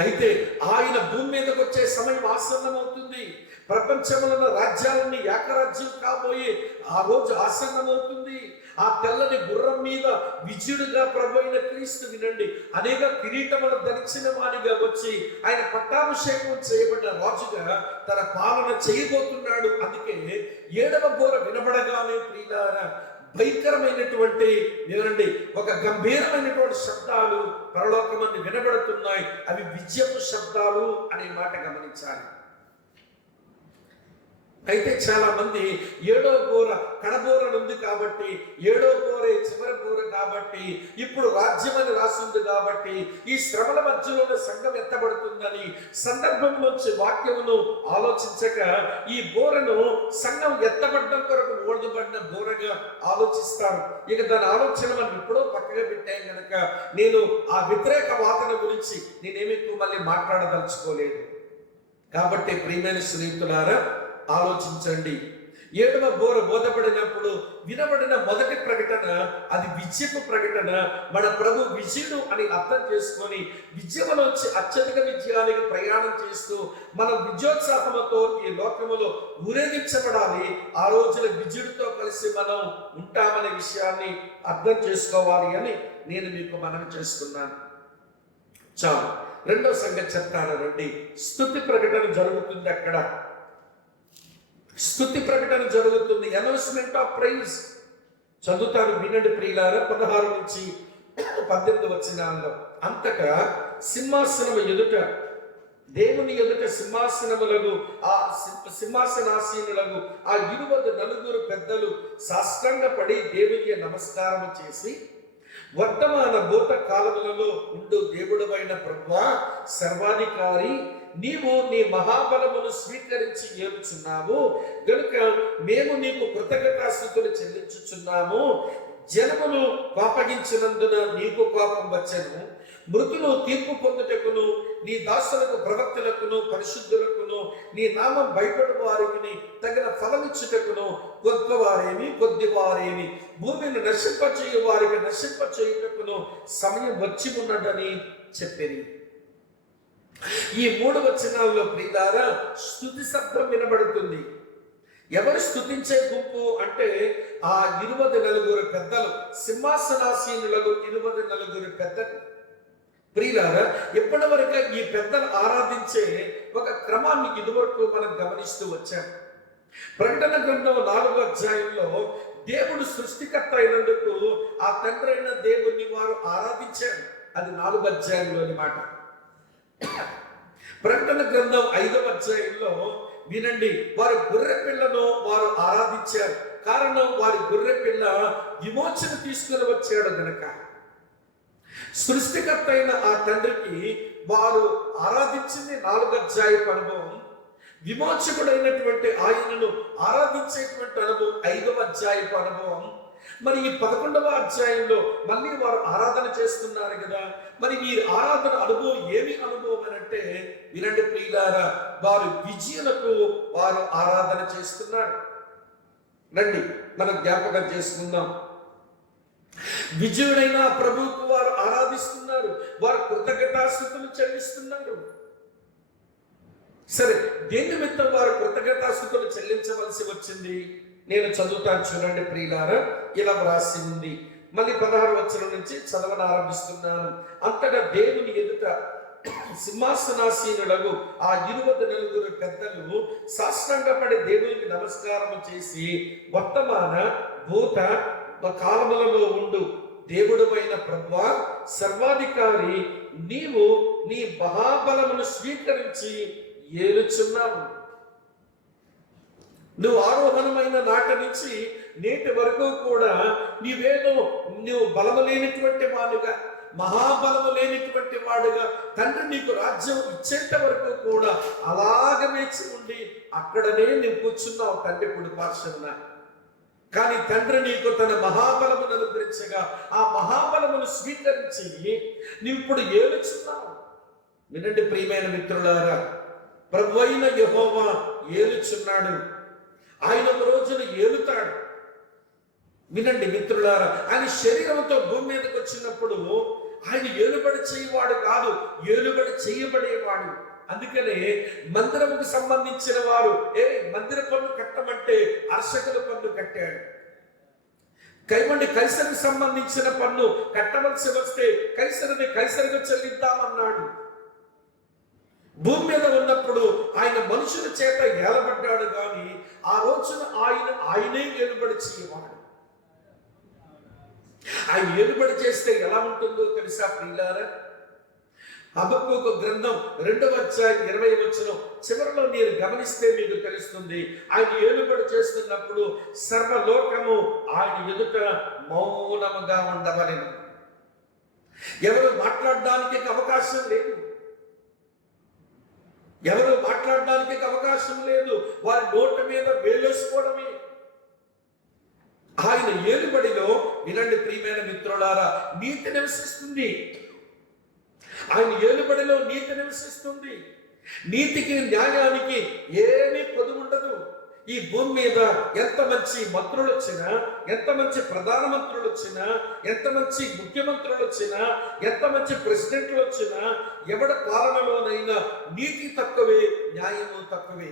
అయితే ఆయన భూమి మీదకి వచ్చే సమయం ఆసన్నమవుతుంది. ప్రపంచంలో రాజ్యాలన్నీ ఏకరాజ్యం కాబోయే ఆ రోజు ఆసన్నమవుతుంది. ఆ తెల్లని గుర్రం మీద విజయుడుగా ప్రభు అయిన క్రీస్తు వినండి అనేక కిరీటములు ధరించిన వానిగా వచ్చి ఆయన పట్టాభిషేకం చేయబడిన రాజుగా తన పాలన చేయబోతున్నాడు. అందుకే 7వ బోర వినబడగానే ప్రియులారా భయంకరమైనటువంటి వినండి ఒక గంభీరమైనటువంటి శబ్దాలు పరలోకమంది వినబడుతున్నాయి. అవి విజయపు శబ్దాలు అనే మాట గమనించాలి. అయితే చాలా మంది 7వ బోర కడబోర ఉంది కాబట్టి, 7వ బోరే చివరి బోర కాబట్టి, ఇప్పుడు రాజ్యం అని రాసింది కాబట్టి ఈ శ్రమల మధ్యలోనే సంఘం ఎత్తబడుతుందని సందర్భం నుంచి వాక్యమును ఆలోచించక ఈ బోరను సంఘం ఎత్తబడ్డం కొరకు ఓడబడిన బోరగా ఆలోచిస్తారు. ఇక దాని ఆలోచన మనం ఎప్పుడో పక్కగా పెట్టాం కనుక నేను ఆ వ్యతిరేక వాదన గురించి నేనేమి మళ్ళీ మాట్లాడదలుచుకోలేదు. కాబట్టి ప్రియమైన స్నేహితులారా ఆలోచించండి. 7వ బోర బోధపడినప్పుడు వినబడిన మొదటి ప్రకటన అది విజయపు ప్రకటన. మన ప్రభు విజయుడు అని అర్థం చేసుకొని విజయములోంచి అత్యధిక విజయానికి ప్రయాణం చేస్తూ మనం విజయోత్సాహంతో ఈ లోకములో ఊరేగించబడాలి. ఆ రోజున విజయుడితో కలిసి మనం ఉంటామనే విషయాన్ని అర్థం చేసుకోవాలి అని నేను మీకు మనవి చేస్తున్నాను. చాలు, 2వ సంగతి చెప్తాను రండి. స్తుతి ప్రకటన జరుగుతుంది. అక్కడ స్తుతి ప్రకటన జరుగుతుంది. అనౌన్స్మెంట్ ఆఫ్ ప్రైజ్ చదువుతాను వినండి ప్రియులారా. 16 నుంచి 18 వచనాల్లో, అంతటా సింహాసనము ఎదుట దేవుని ఎదుట సింహాసనములకు ఆ సింహాసనాసీనులకు ఆ 24 పెద్దలు సాష్టాంగపడి దేవునికి నమస్కారము చేసి, వర్తమాన భూత కాలములలో ఉండు దేవుడవైన ప్రభువా సర్వాధికారి, నీవు నీ మహాబలమును స్వీకరించి ఏలుచున్నావు గనుక మేము నీకు కృతజ్ఞతాస్తుతులు చెల్లించుచున్నాము. జనమును కోపగించినందున నీకు కోపం వచ్చెను. మృతులు తీర్పు పొందుటకును నీ దాసులకు ప్రవక్తలకును పరిశుద్ధులకును నీ నామం బయటడు వారికి తగిన ఫలమిచ్చుటకును గొప్పవారేమి కొద్దివారేమి భూమిని నశింపచేయు వారికి నశింపచేయుటకును సమయం వచ్చి ఉన్నదని చెప్పిరి. ఈ 3 వచనాల్లో ప్రియులారా స్తుతి శబ్దం వినబడుతుంది. ఎవరు స్తుతించే గుంపు అంటే ఆ 24 పెద్దలు, సింహాసనాసీనులకు 24 పెద్దలు. ప్రియులారా ఇప్పటి వరకు ఈ పెద్దలు ఆరాధించే ఒక క్రమాన్ని ఇదివరకు మనం గమనిస్తూ వచ్చాం. ప్రకటన గ్రంథం 4వ అధ్యాయంలో దేవుడు సృష్టికర్త అయినందుకు ఆ తండ్రి అయిన దేవుణ్ణి వారు ఆరాధించారు. అది 4వ అధ్యాయంలోని మాట. ప్రకటన గ్రంథం 5వ అధ్యాయంలో వినండి, వారి గొర్రె పిల్లను వారు ఆరాధించారు. కారణం వారి గొర్రె పిల్ల విమోచన తీసుకుని వచ్చాడు గనక. సృష్టికర్త అయిన ఆ తండ్రికి వారు ఆరాధించింది 4వ అధ్యాయపు అనుభవం. విమోచకుడైనటువంటి ఆయనను ఆరాధించేటువంటి అనుభవం 5వ అధ్యాయపు అనుభవం. మరి ఈ 11వ అధ్యాయంలో మళ్ళీ వారు ఆరాధన చేస్తున్నారు కదా. మరి ఈ ఆరాధన అనుభవం ఏమి అనుభవం అని అంటే వినండి ప్రియులారా, వారు విజయులకు వారు ఆరాధన చేస్తున్నారు. రండి మనం జ్ఞాపకం చేసుకుందాం. విజయుడైన ప్రభువుకు వారు ఆరాధిస్తున్నారు, వారు కృతజ్ఞతాస్తుతులు చెల్లిస్తున్నారు. సరే, దేని నిమిత్తం వారు కృతజ్ఞతాస్తుతులు చెల్లించవలసి వచ్చింది? నేను చదువుతాను చూడండి ప్రియులారా. ఇలా వ్రాసి ఉంది. మళ్ళీ 16వ వచనం నుంచి చదవనారంభిస్తున్నాను. అంతటా దేవుని ఎదుట సింహాసనాసీనులకు ఆ 24 పెద్దలు సాష్టాంగపడి దేవునికి నమస్కారం చేసి, వర్తమాన భూత కాలములలో ఉండు దేవుడవైన ప్రభువా సర్వాధికారి, నీవు నీ మహాబలమును స్వీకరించి ఏలుచున్నావు. నువ్వు ఆరోహణమైన నాటి నుంచి నేటి వరకు కూడా నువ్వు బలము లేనిటువంటి వాడుగా, మహాబలము లేనిటువంటి వాడుగా తండ్రి నీకు రాజ్యం ఇచ్చేంత వరకు కూడా అలాగ వేచి ఉండి అక్కడనే నువ్వు కూర్చున్నావు తండ్రి కుడి పార్శ్వమున. కానీ తండ్రి నీకు తన మహాబలమును అనుగ్రహించగా ఆ మహాబలమును స్వీకరించి నీవు ఇప్పుడు ఏలుచున్నావు. వినండి ప్రియమైన మిత్రులారా, ప్రభువైన యెహోవా ఏలుచున్నాడు. ఆయన ఒక రోజున ఏలుతాడు. వినండి మిత్రులారా, ఆయన శరీరంతో భూమి మీదకి వచ్చినప్పుడు ఆయన ఏలుబడి చేయవాడు కాదు, ఏలుబడి చేయబడేవాడు. అందుకనే మందిరముకు సంబంధించిన వారు మందిర పన్ను కట్టమంటే అర్చకుల పన్ను కట్టాడు. కైసరికి సంబంధించిన పన్ను కట్టవలసి వస్తే కైసరిని కైసరిగా చెల్లిద్దామన్నాడు. భూమి మీద ఉన్నప్పుడు ఆయన మనుషుల చేత ఏలబడ్డాడు కానీ ఆ రోజున ఆయనే ఏలుబడి చేయవాడు. ఆయన ఏలుబడి చేస్తే ఎలా ఉంటుందో తెలుసా ప్రియులారా? హబక్కూకు గ్రంథం 2వ అధ్యాయం 20వ వచనం చివరిలో మీరు గమనిస్తే మీకు తెలుస్తుంది. ఆయన ఏలుబడి చేస్తున్నప్పుడు సర్వలోకము ఆయన ఎదుట మౌనముగా ఉండవలెను. ఎవరు మాట్లాడడానికి అవకాశం లేదు, ఎవరు మాట్లాడడానికి అవకాశం లేదు. వారి నోటి మీద వేలేసుకోవడమే. ఆయన ఏలుబడిలో వినండి ప్రియమైన మిత్రులారా, నీతి నివసిస్తుంది. ఆయన ఏలుబడిలో నీతి నివసిస్తుంది. నీతికి న్యాయానికి ఏమీ పొదువు ఉండదు. ఈ భూమి మీద ఎంత మంచి మంత్రులు వచ్చినా, ఎంత మంచి ప్రధానమంత్రులు వచ్చినా, ఎంత మంచి ముఖ్యమంత్రులు వచ్చినా, ఎంత మంచి ప్రెసిడెంట్లు వచ్చినా, ఎవడి పాలనలోనైనా నీతి తక్కువే, న్యాయము తక్కువే.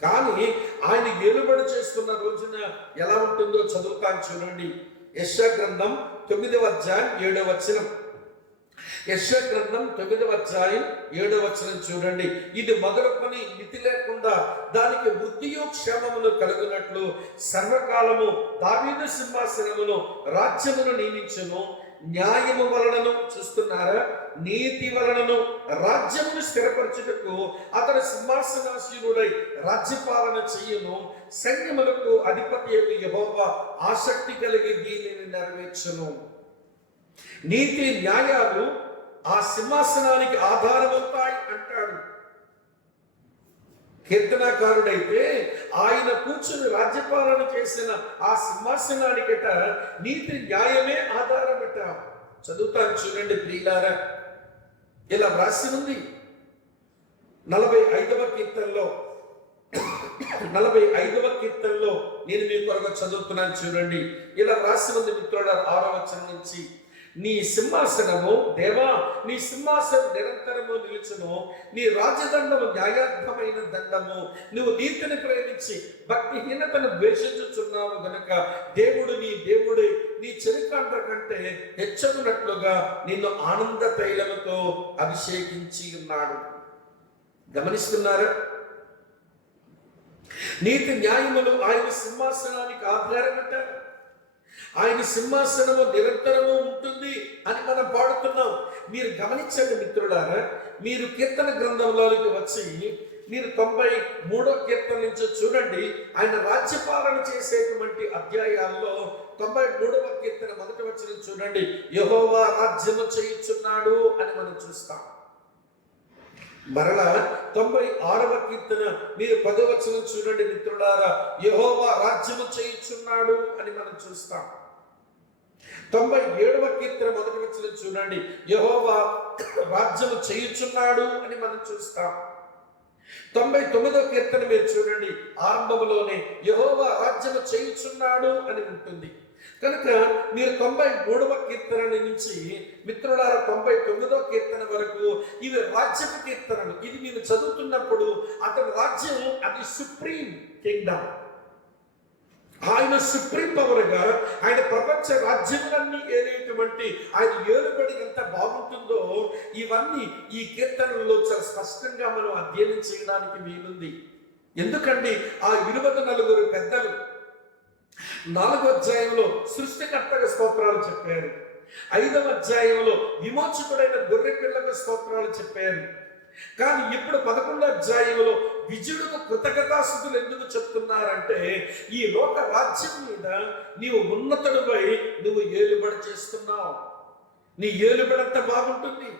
కానీ ఆయన ఏలుబడి చేస్తున్న రోజున ఎలా ఉంటుందో చదువుతాను చూడండి. యెషయా గ్రంథం 9వ అధ్యాయం 7వ వచనం. యెషయా గ్రంథం 9వ అధ్యాయం 7వ వచనం చూడండి. ఇది మొదలుకొని మితి లేకుండా దానికి వృద్ధియు క్షేమమును కలుగునట్లు సర్వకాలము దావీదు సింహాసనమును రాజ్యమును నియమించును. న్యాయము వలనను, చూస్తున్నారా, నీతి వలనను రాజ్యమును స్థిరపరచుటకు అతడు సింహాసనాసీనుడై రాజ్యపాలన చెయ్యును. సైన్యములకు అధిపతి యెహోవా ఆసక్తి కలిగి దీనిని నెరవేర్చును. నీతి న్యాయాలు ఆ సింహాసనానికి ఆధారమవుతాయి అంటాడు. కీర్తనాకారుడైతే ఆయన కూర్చుని రాజ్యపాలన చేసిన ఆ సింహాసనానికట నీతి న్యాయమే ఆధారమట. చదువుతాను చూడండి ప్రియులారా, ఇలా వ్రాసి ఉంది 45వ కీర్తనలో. 45వ కీర్తనలో నేను మీ కొరకు చదువుతున్నాను చూడండి. ఇలా వ్రాసి ఉంది మిత్రులారా, 6వ వచనం నుంచి. నీ సింహాసనము దేవా, నీ సింహాసనం నిరంతరము నిలుచును. నీ రాజదండము న్యాయాత్మకమైన దండము. నువ్వు నీతిని ప్రేమించి భక్తిహీనతను ద్వేషించుచున్నావు గనుక దేవుడు నీ దేవుడే నీ చెలికాండ్ర కంటే హెచ్చరునట్లుగా నిన్ను ఆనంద తైలముతో అభిషేకించి ఉన్నాడు. గమనిస్తున్నారా? నీతి న్యాయములు ఆయన సింహాసనానికి ఆధారమట. ఆయన సింహాసనము నిరంతరము ఉంటుంది అని మనం పాడుతున్నాం. మీరు గమనించండి మిత్రులారా, మీరు కీర్తన గ్రంథంలోకి వచ్చి మీరు 93వ కీర్తన నుంచి చూడండి. ఆయన రాజ్యపాలన చేసేటువంటి అధ్యాయాల్లో 93వ కీర్తన 1వ వచనం చూడండి. యెహోవా రాజ్యము చేయుచున్నాడు అని మనం చూస్తాం. మరలా 96వ కీర్తన మీరు 10వ వచనం చూడండి మిత్రులారా. యెహోవా రాజ్యము చేయుచున్నాడు అని మనం చూస్తాం. 97వ కీర్తన 1వ వచనం చూడండి. యెహోవా రాజ్యము చేయుచున్నాడు అని మనం చూస్తాం. 99వ కీర్తన మీరు చూడండి, ఆరంభంలోనే యెహోవా రాజ్యము చేయుచున్నాడు అని ఉంటుంది. కనుక మీరు 93వ కీర్తన నుంచి మిత్రులారా 99వ కీర్తన వరకు ఇవి రాజ్యపు కీర్తనలు. ఇది మీరు చదువుతున్నప్పుడు అతని రాజ్యం అది సుప్రీం కింగ్డమ్. ఆయన సుప్రీం పవర్గా ఆయన ప్రపంచ రాజ్యములన్నీ ఏలేటువంటి ఆయన ఏలుబడి ఎంత బాగుంటుందో ఇవన్నీ ఈ కీర్తనల్లో చాలా స్పష్టంగా మనం అధ్యయనం చేయడానికి వీలుంది. ఎందుకండి ఆ 24 పెద్దలు 4వ అధ్యాయంలో సృష్టికర్తగా స్తోత్రాలు చెప్పారు. 5వ అధ్యాయంలో విమోచకుడైన గొర్రె పిల్లకు స్తోత్రాలు చెప్పారు. కానీ ఇప్పుడు 11వ అధ్యాయంలో విజయుడుకు కృతజ్ఞతాస్తుతులు ఎందుకు చెప్తున్నారంటే, ఈ లోక రాజ్యం మీద నీవు ఉన్నతుడిపై నువ్వు ఏలుబడి చేస్తున్నావు. నీ ఏలుబడంత బాగుంటుంది.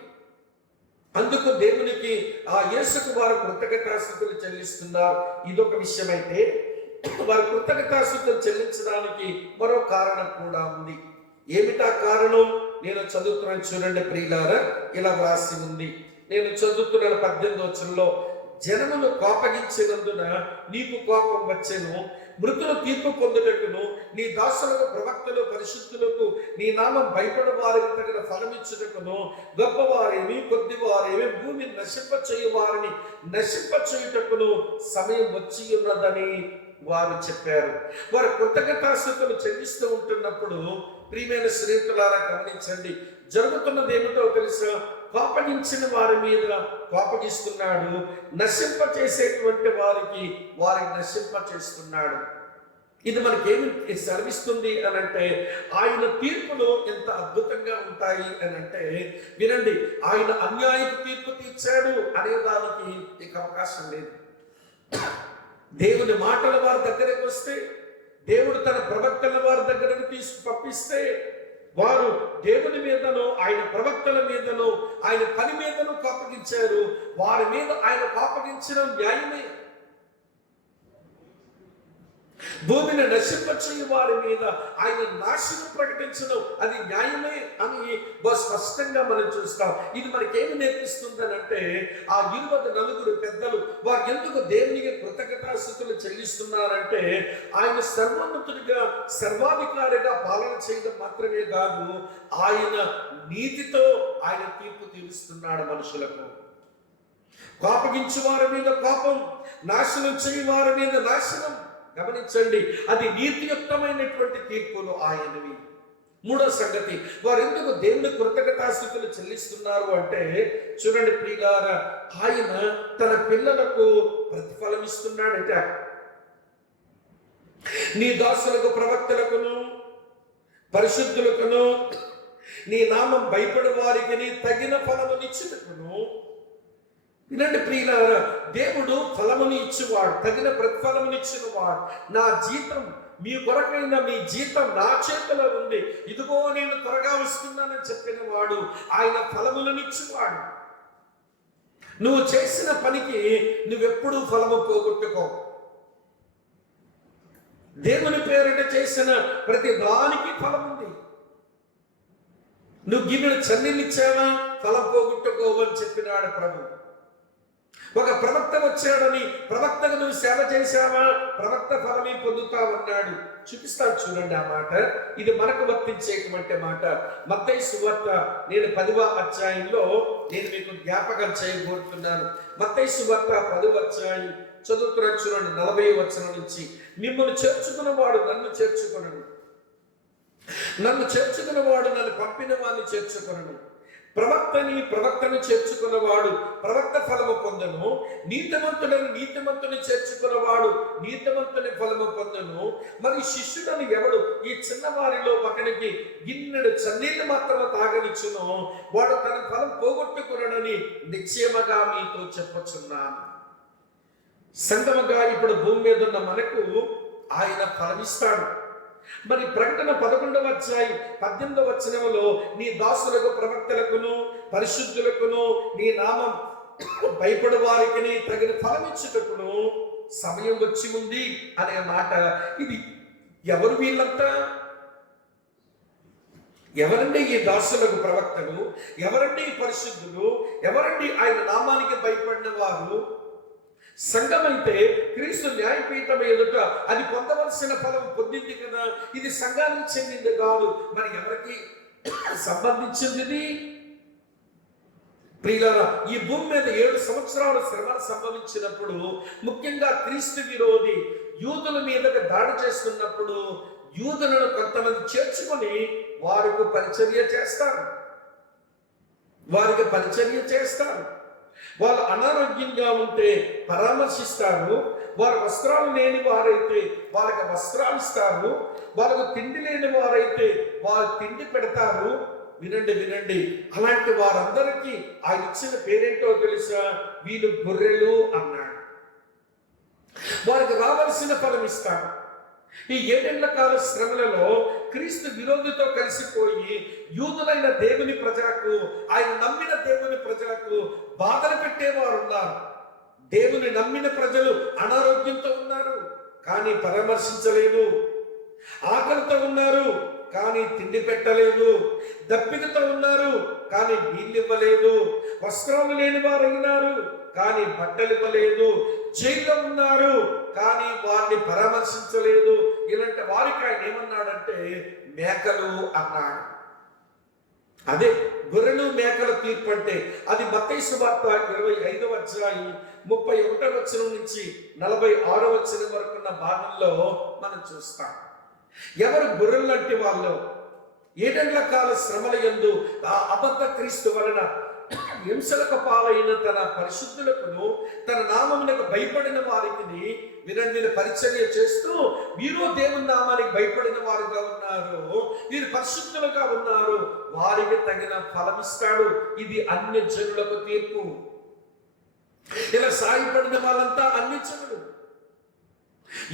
అందుకు దేవునికి ఆ యేసుకు వారు కృతజ్ఞతాస్తుతులు చెల్లిస్తున్నారు. ఇదొక విషయం అయితే, వారు కృతజ్ఞతాస్తుతులు చెల్లించడానికి మరో కారణం కూడా ఉంది. ఏమిటా కారణం? నేను చదువుతున్నాను చూడండి ప్రియులారా, ఇలా వ్రాసి ఉంది. నేను చదువుతున్నాను 18వ వచనంలో, జనములు కోపగించినందున నీకు కోపం వచ్చెను, మృతులు తీర్పు పొందుటకును నీ దాసులకు ప్రవక్తలు పరిశుద్ధులకు నీ నామం భయపడే వారికి తగిన ఫలమిచ్చుటకును గొప్పవారేమి కొద్దివారేమి భూమిని నశింపచేయు వారిని నశింపచేయుటకును సమయం వచ్చి ఉన్నదని వారు చెప్పారు. వారు కృతజ్ఞతాస్తుతులు చెల్లిస్తూ ఉంటున్నప్పుడు ప్రియమైన స్నేహితులారా గమనించండి, జరుగుతున్నది ఏమిటో తెలుసా? కోపగించిన వారి మీద కోపగిస్తున్నాడు, నశింప చేసేటువంటి వారికి నశింప చేస్తున్నాడు. ఇది మనకేమి సెలవిస్తుంది అని అంటే, ఆయన తీర్పులు ఎంత అద్భుతంగా ఉంటాయి అని అంటే, వినండి, ఆయన అన్యాయపు తీర్పు తీర్చాడు అనే దానికి ఇక అవకాశం లేదు. దేవుని మాటల వారి దగ్గరకు వస్తే, దేవుడు తన ప్రవక్తల వారి దగ్గరకు పంపిస్తే, వారు దేవుని మీదను ఆయన ప్రవక్తల మీదను ఆయన పని మీదను కోపగించారు. వారి మీద ఆయన కోపగించడం న్యాయమే. భూమిని నశింపచేయు వారి మీద ఆయన నాశనం ప్రకటించడం అది న్యాయమే అని స్పష్టంగా మనం చూస్తాం. ఇది మనకేమి నేర్పిస్తుందని అంటే, ఆ 24 పెద్దలు వారు ఎందుకు దేవునికి కృతజ్ఞతాస్తుతులు చెల్లిస్తున్నారంటే, ఆయన సర్వోన్నతుడిగా సర్వాధికారిగా పాలన చేయడం మాత్రమే కాదు, ఆయన నీతితో ఆయన తీర్పు తీరుస్తున్నాడు మనుషులకు. కోపగించు వారి మీద కోపం, నాశనం చేయు వారి మీద నాశనం. గమనించండి, అది నీతియుక్తమైనటువంటి తీర్పులు ఆయనవి. మూడో సంగతి, వారు ఎందుకు దేవుని కృతజ్ఞతాస్తుతులు చెల్లిస్తున్నారు అంటే, చూడండి ప్రియులారా, ఆయన తన పిల్లలకు ప్రతిఫలం ఇస్తున్నాడట. నీ దాసులకు ప్రవక్తలకును పరిశుద్ధులకును నీ నామం భయపడే వారికి తగిన ఫలమునిచ్చుటకును. వినండి ప్రియులారా, దేవుడు ఫలముని ఇచ్చేవాడు, తగిన ప్రతిఫలమునిచ్చినవాడు. నా జీతం మీ కొరకైన మీ జీతం నా చేతిలో ఉంది, ఇదిగో నేను త్వరగా వస్తున్నానని చెప్పిన వాడు ఆయన ఫలములనిచ్చేవాడు. నువ్వు చేసిన పనికి నువ్వెప్పుడూ ఫలము పోగొట్టుకో. దేవుని పేరిట చేసిన ప్రతి దానికి ఫలం ఉంది. నువ్వు గిన్నె చన్నీళ్ళిచ్చావా, ఫలం పోగొట్టుకోవని చెప్పినాడు ప్రభు. ఒక ప్రవక్త వచ్చాడని ప్రవక్తకు నువ్వు సేవ చేశావా, ప్రవక్త ఫలమే పొందుతావన్నాడు. చూపిస్తాను చూడండి ఆ మాట. ఇది మనకు వర్తించేటువంటి మాట. మత్తయి సువార్త నేను 10వ అధ్యాయంలో నేను మీకు జ్ఞాపకం చేయబోతున్నాను. మత్తయి సువార్త 10వ అధ్యాయం చదువుతున్న చూడండి 40వ వచనం నుంచి, మిమ్మల్ని చేర్చుకున్నవాడు నన్ను చేర్చుకొనను, నన్ను చేర్చుకున్నవాడు నన్ను పంపిన వాడిని చేర్చుకొనను. ప్రవక్తను చేర్చుకున్నవాడు ప్రవక్త ఫలము పొందను, నీతిమంతుడని నీతిమంతుని చేర్చుకున్నవాడు నీతిమంతుని ఫలము పొందను. మరి శిష్యుడని ఎవడు ఈ చిన్నవారిలో ఒకనికి గిన్నెడు చన్నీళ్ళు మాత్రమే తాగనిచ్చును, వాడు తన ఫలం పోగొట్టుకునని నిశ్చయముగా మీతో చెప్పొచ్చున్నాను. సంగముగా ఇప్పుడు భూమి మీద ఉన్న మనకు ఆయన ఫలమిస్తాడు. మరి ప్రకటన 11వ అధ్యాయం 18వ వచనంలో, నీ దాసులకు ప్రవక్తలకును పరిశుద్ధులకును నీ నామం భయపడే వారికి తగిన ఫలమిచ్చుటకును సమయం వచ్చి ఉంది అనే మాట. ఇది ఎవరు వీళ్ళంతా? ఎవరండి ఈ దాసులకు ప్రవక్తలు? ఎవరండి ఈ పరిశుద్ధులు? ఎవరండి ఆయన నామానికి భయపడిన వారు? సంఘం అంటే క్రీస్తు న్యాయపీఠం ఎదుట అది పొందవలసిన ఫలం పొందింది కదా. ఇది సంఘానికి చెందింది కాదు, మరి ఎవరికి సంబంధించింది? ప్రియులారా, ఈ భూమి మీద 7 సంవత్సరాల శ్రమ సంభవించినప్పుడు, ముఖ్యంగా క్రీస్తు విరోధి యూదుల మీదకి దాడి చేస్తున్నప్పుడు, యూదులను కొంతమంది చేర్చుకొని వారికి పరిచర్య చేస్తారు. వాళ్ళు అనారోగ్యంగా ఉంటే పరామర్శిస్తారు. వారు వస్త్రాలు లేని వారైతే వాళ్ళకి వస్త్రాలు ఇస్తారు. వాళ్ళకు తిండి లేని వారైతే వారు తిండి పెడతారు. వినండి, అలాంటి వారందరికీ ఆయన ఇచ్చిన పేరేంటో తెలుసా? వీళ్ళు గొర్రెలు అన్నాడు. వారికి రావాల్సిన ఫలం ఇస్తాడు. ఈ 7 కాల శ్రమలలో క్రీస్తు విరోధితో కలిసిపోయి యూదులైన దేవుని ప్రజలకు, ఆయన నమ్మిన దేవుని ప్రజలకు బాధలు పెట్టేవారు ఉన్నారు. దేవుని నమ్మిన ప్రజలు అనారోగ్యంతో ఉన్నారు కానీ పరామర్శించలేదు. ఆకలితో ఉన్నారు కానీ తిండి పెట్టలేదు. దప్పికతో ఉన్నారు కానీ నీళ్ళు ఇవ్వలేదు. వస్త్రాలు లేని వారు అయినారు కానీ బట్టలు ఇవ్వలేదు. జైల్లో ఉన్నారు కానీ వారిని పరామర్శించలేదు. ఇలాంటి వారికి ఆయన ఏమన్నాడంటే మేకలు అన్నాడు. అదే గొర్రెలు మేకల తీర్పు అంటే అది మత్తయి సువార్త 25వ అధ్యాయం 31వ వచనం నుంచి 46వ వచనం వరకు ఉన్న భాగంలో మనం చూస్తాం. ఎవరు గొర్రెలు లాంటి వాళ్ళు 7 కాల శ్రమల యందు ఆ అబద్ధ క్రీస్తు వలన హింసలకు పాలైన తన పరిశుద్ధులకు, తన నామమునకు భయపడిన వారికి వినండి పరిచర్య చేస్తూ, మీరు దేవుని నామానికి భయపడిన వారుగా ఉన్నారు, వీరు పరిశుద్ధులుగా ఉన్నారు, వారికి తగిన ఫలమిస్తాడు. ఇది అన్ని జనులకు తీర్పు. ఇలా సాయపడిన వాళ్ళంతా అన్ని జనులు.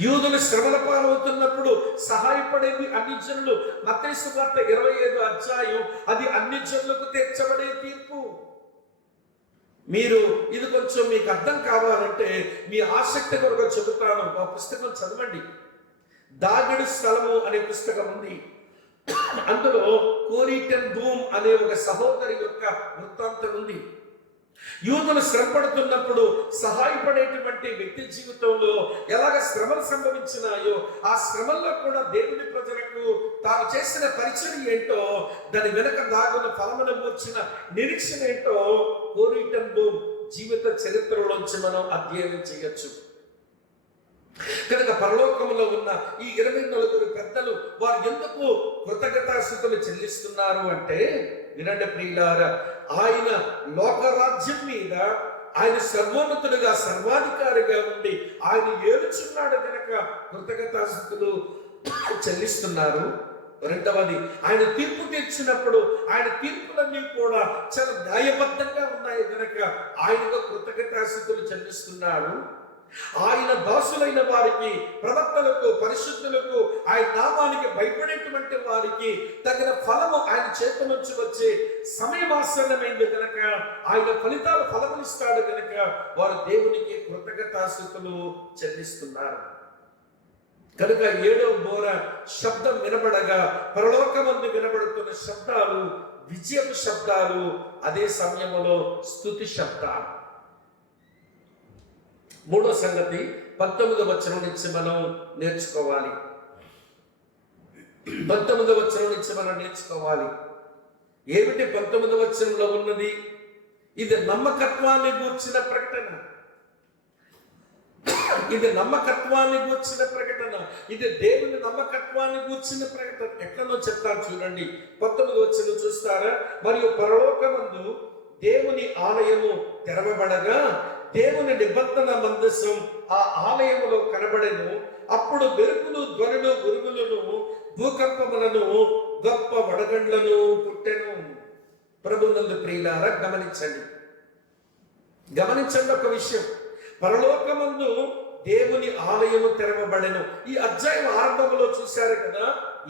యూదులు శ్రమల పాలవుతున్నప్పుడు సహాయపడేది అన్ని జనులు. మత్తయి సువార్త 25వ అధ్యాయం అది అన్ని జనులకు తీర్చబడే తీర్పు. మీరు ఇది కొంచెం మీకు అర్థం కావాలంటే మీ ఆసక్తి కొరకు చెబుతాను. ఆ పుస్తకం చదవండి. దాగుడు స్థలము అనే పుస్తకం ఉంది. అందులో కోరీ టెన్ బూమ్ అనే ఒక సహోదరి యొక్క వృత్తాంతం ఉంది. యూదులు శ్రమపడుతున్నప్పుడు సహాయపడేటువంటి వ్యక్తి జీవితంలో ఎలాగ శ్రమలు సంభవించినాయో, ఆ శ్రమల్లో కూడా దేవుని ప్రజలకు తాను చేసిన పరిచయం ఏంటో, దాని వెనక దాగున్న ఫలమును కూర్చిన నిరీక్షణ ఏంటో కోరీ టెన్ బూమ్ జీవిత చరిత్రలోంచి మనం అధ్యయనం చేయొచ్చు. కనుక పరలోకంలో ఉన్న ఈ 24 పెద్దలు వారు ఎందుకు కృతజ్ఞతాస్తుతులు చెల్లిస్తున్నారు అంటే, వినండి ప్రియులారా, ఆయన లోకరాజ్యం మీద ఆయన సర్వోన్నతుడిగా సర్వాధికారిగా ఉండి ఆయన ఏలుచున్నాడు కనుక కృతజ్ఞతాస్తుతులు చెల్లిస్తున్నారు. రెండవది, ఆయన తీర్పు తీర్చినప్పుడు ఆయన తీర్పులన్నీ కూడా చాలా న్యాయబద్ధంగా ఉన్నాయి కనుక ఆయనకు కృతజ్ఞతాస్తుతులు చెల్లిస్తున్నాడు. ఆయన దాసులైన వారికి, ప్రవక్తలకు, పరిశుద్ధులకు, ఆయన నామానికి భయపడేటువంటి వారికి తగిన ఫలము ఆయన చేత నుంచి వచ్చే సమయం ఆసన్నమైంది కనుక ఆయన ఫలితాలు ఫలమునిస్తాడు కనుక వారు దేవునికి కృతజ్ఞతాస్తుతులు చెల్లిస్తున్నారు. కనుక 7వ బోర శబ్దం వినబడగా పరలోకమందు వినబడుతున్న శబ్దాలు విజయపు శబ్దాలు, అదే సమయంలో స్తుతి శబ్దాలు. 3వ సంగతి 19వ వచనం నుంచి మనం నేర్చుకోవాలి. 19వ వచనం నుంచి మనం నేర్చుకోవాలి. ఏమిటి 19వ వచనంలో ఉన్నది? ఇది నమ్మకత్వాన్ని గూర్చిన ప్రకటన. ఇది నమ్మకత్వాన్ని గూర్చిన ప్రకటన. ఇది దేవుని నమ్మకత్వాన్ని గూర్చిన ప్రకటన. ఎక్కడో చెప్తాను చూడండి. 19వ వచనం చూస్తారా? మరియు పరలోకమందు దేవుని ఆలయము తెరవబడగా దేవుని నిబంధన మందసం ఆ ఆలయములో కనబడెను. అప్పుడు మెరుపులు, ధ్వనులు, ఉరుములను, భూకంపములను, గొప్ప వడగండ్లను పుట్టెను. ప్రభునందు ప్రియులారా, గమనించండి ఒక విషయం. పరలోకమందు దేవుని ఆలయము తెరవబడెను. ఈ అధ్యాయం ఆరంభంలో చూశారు కదా,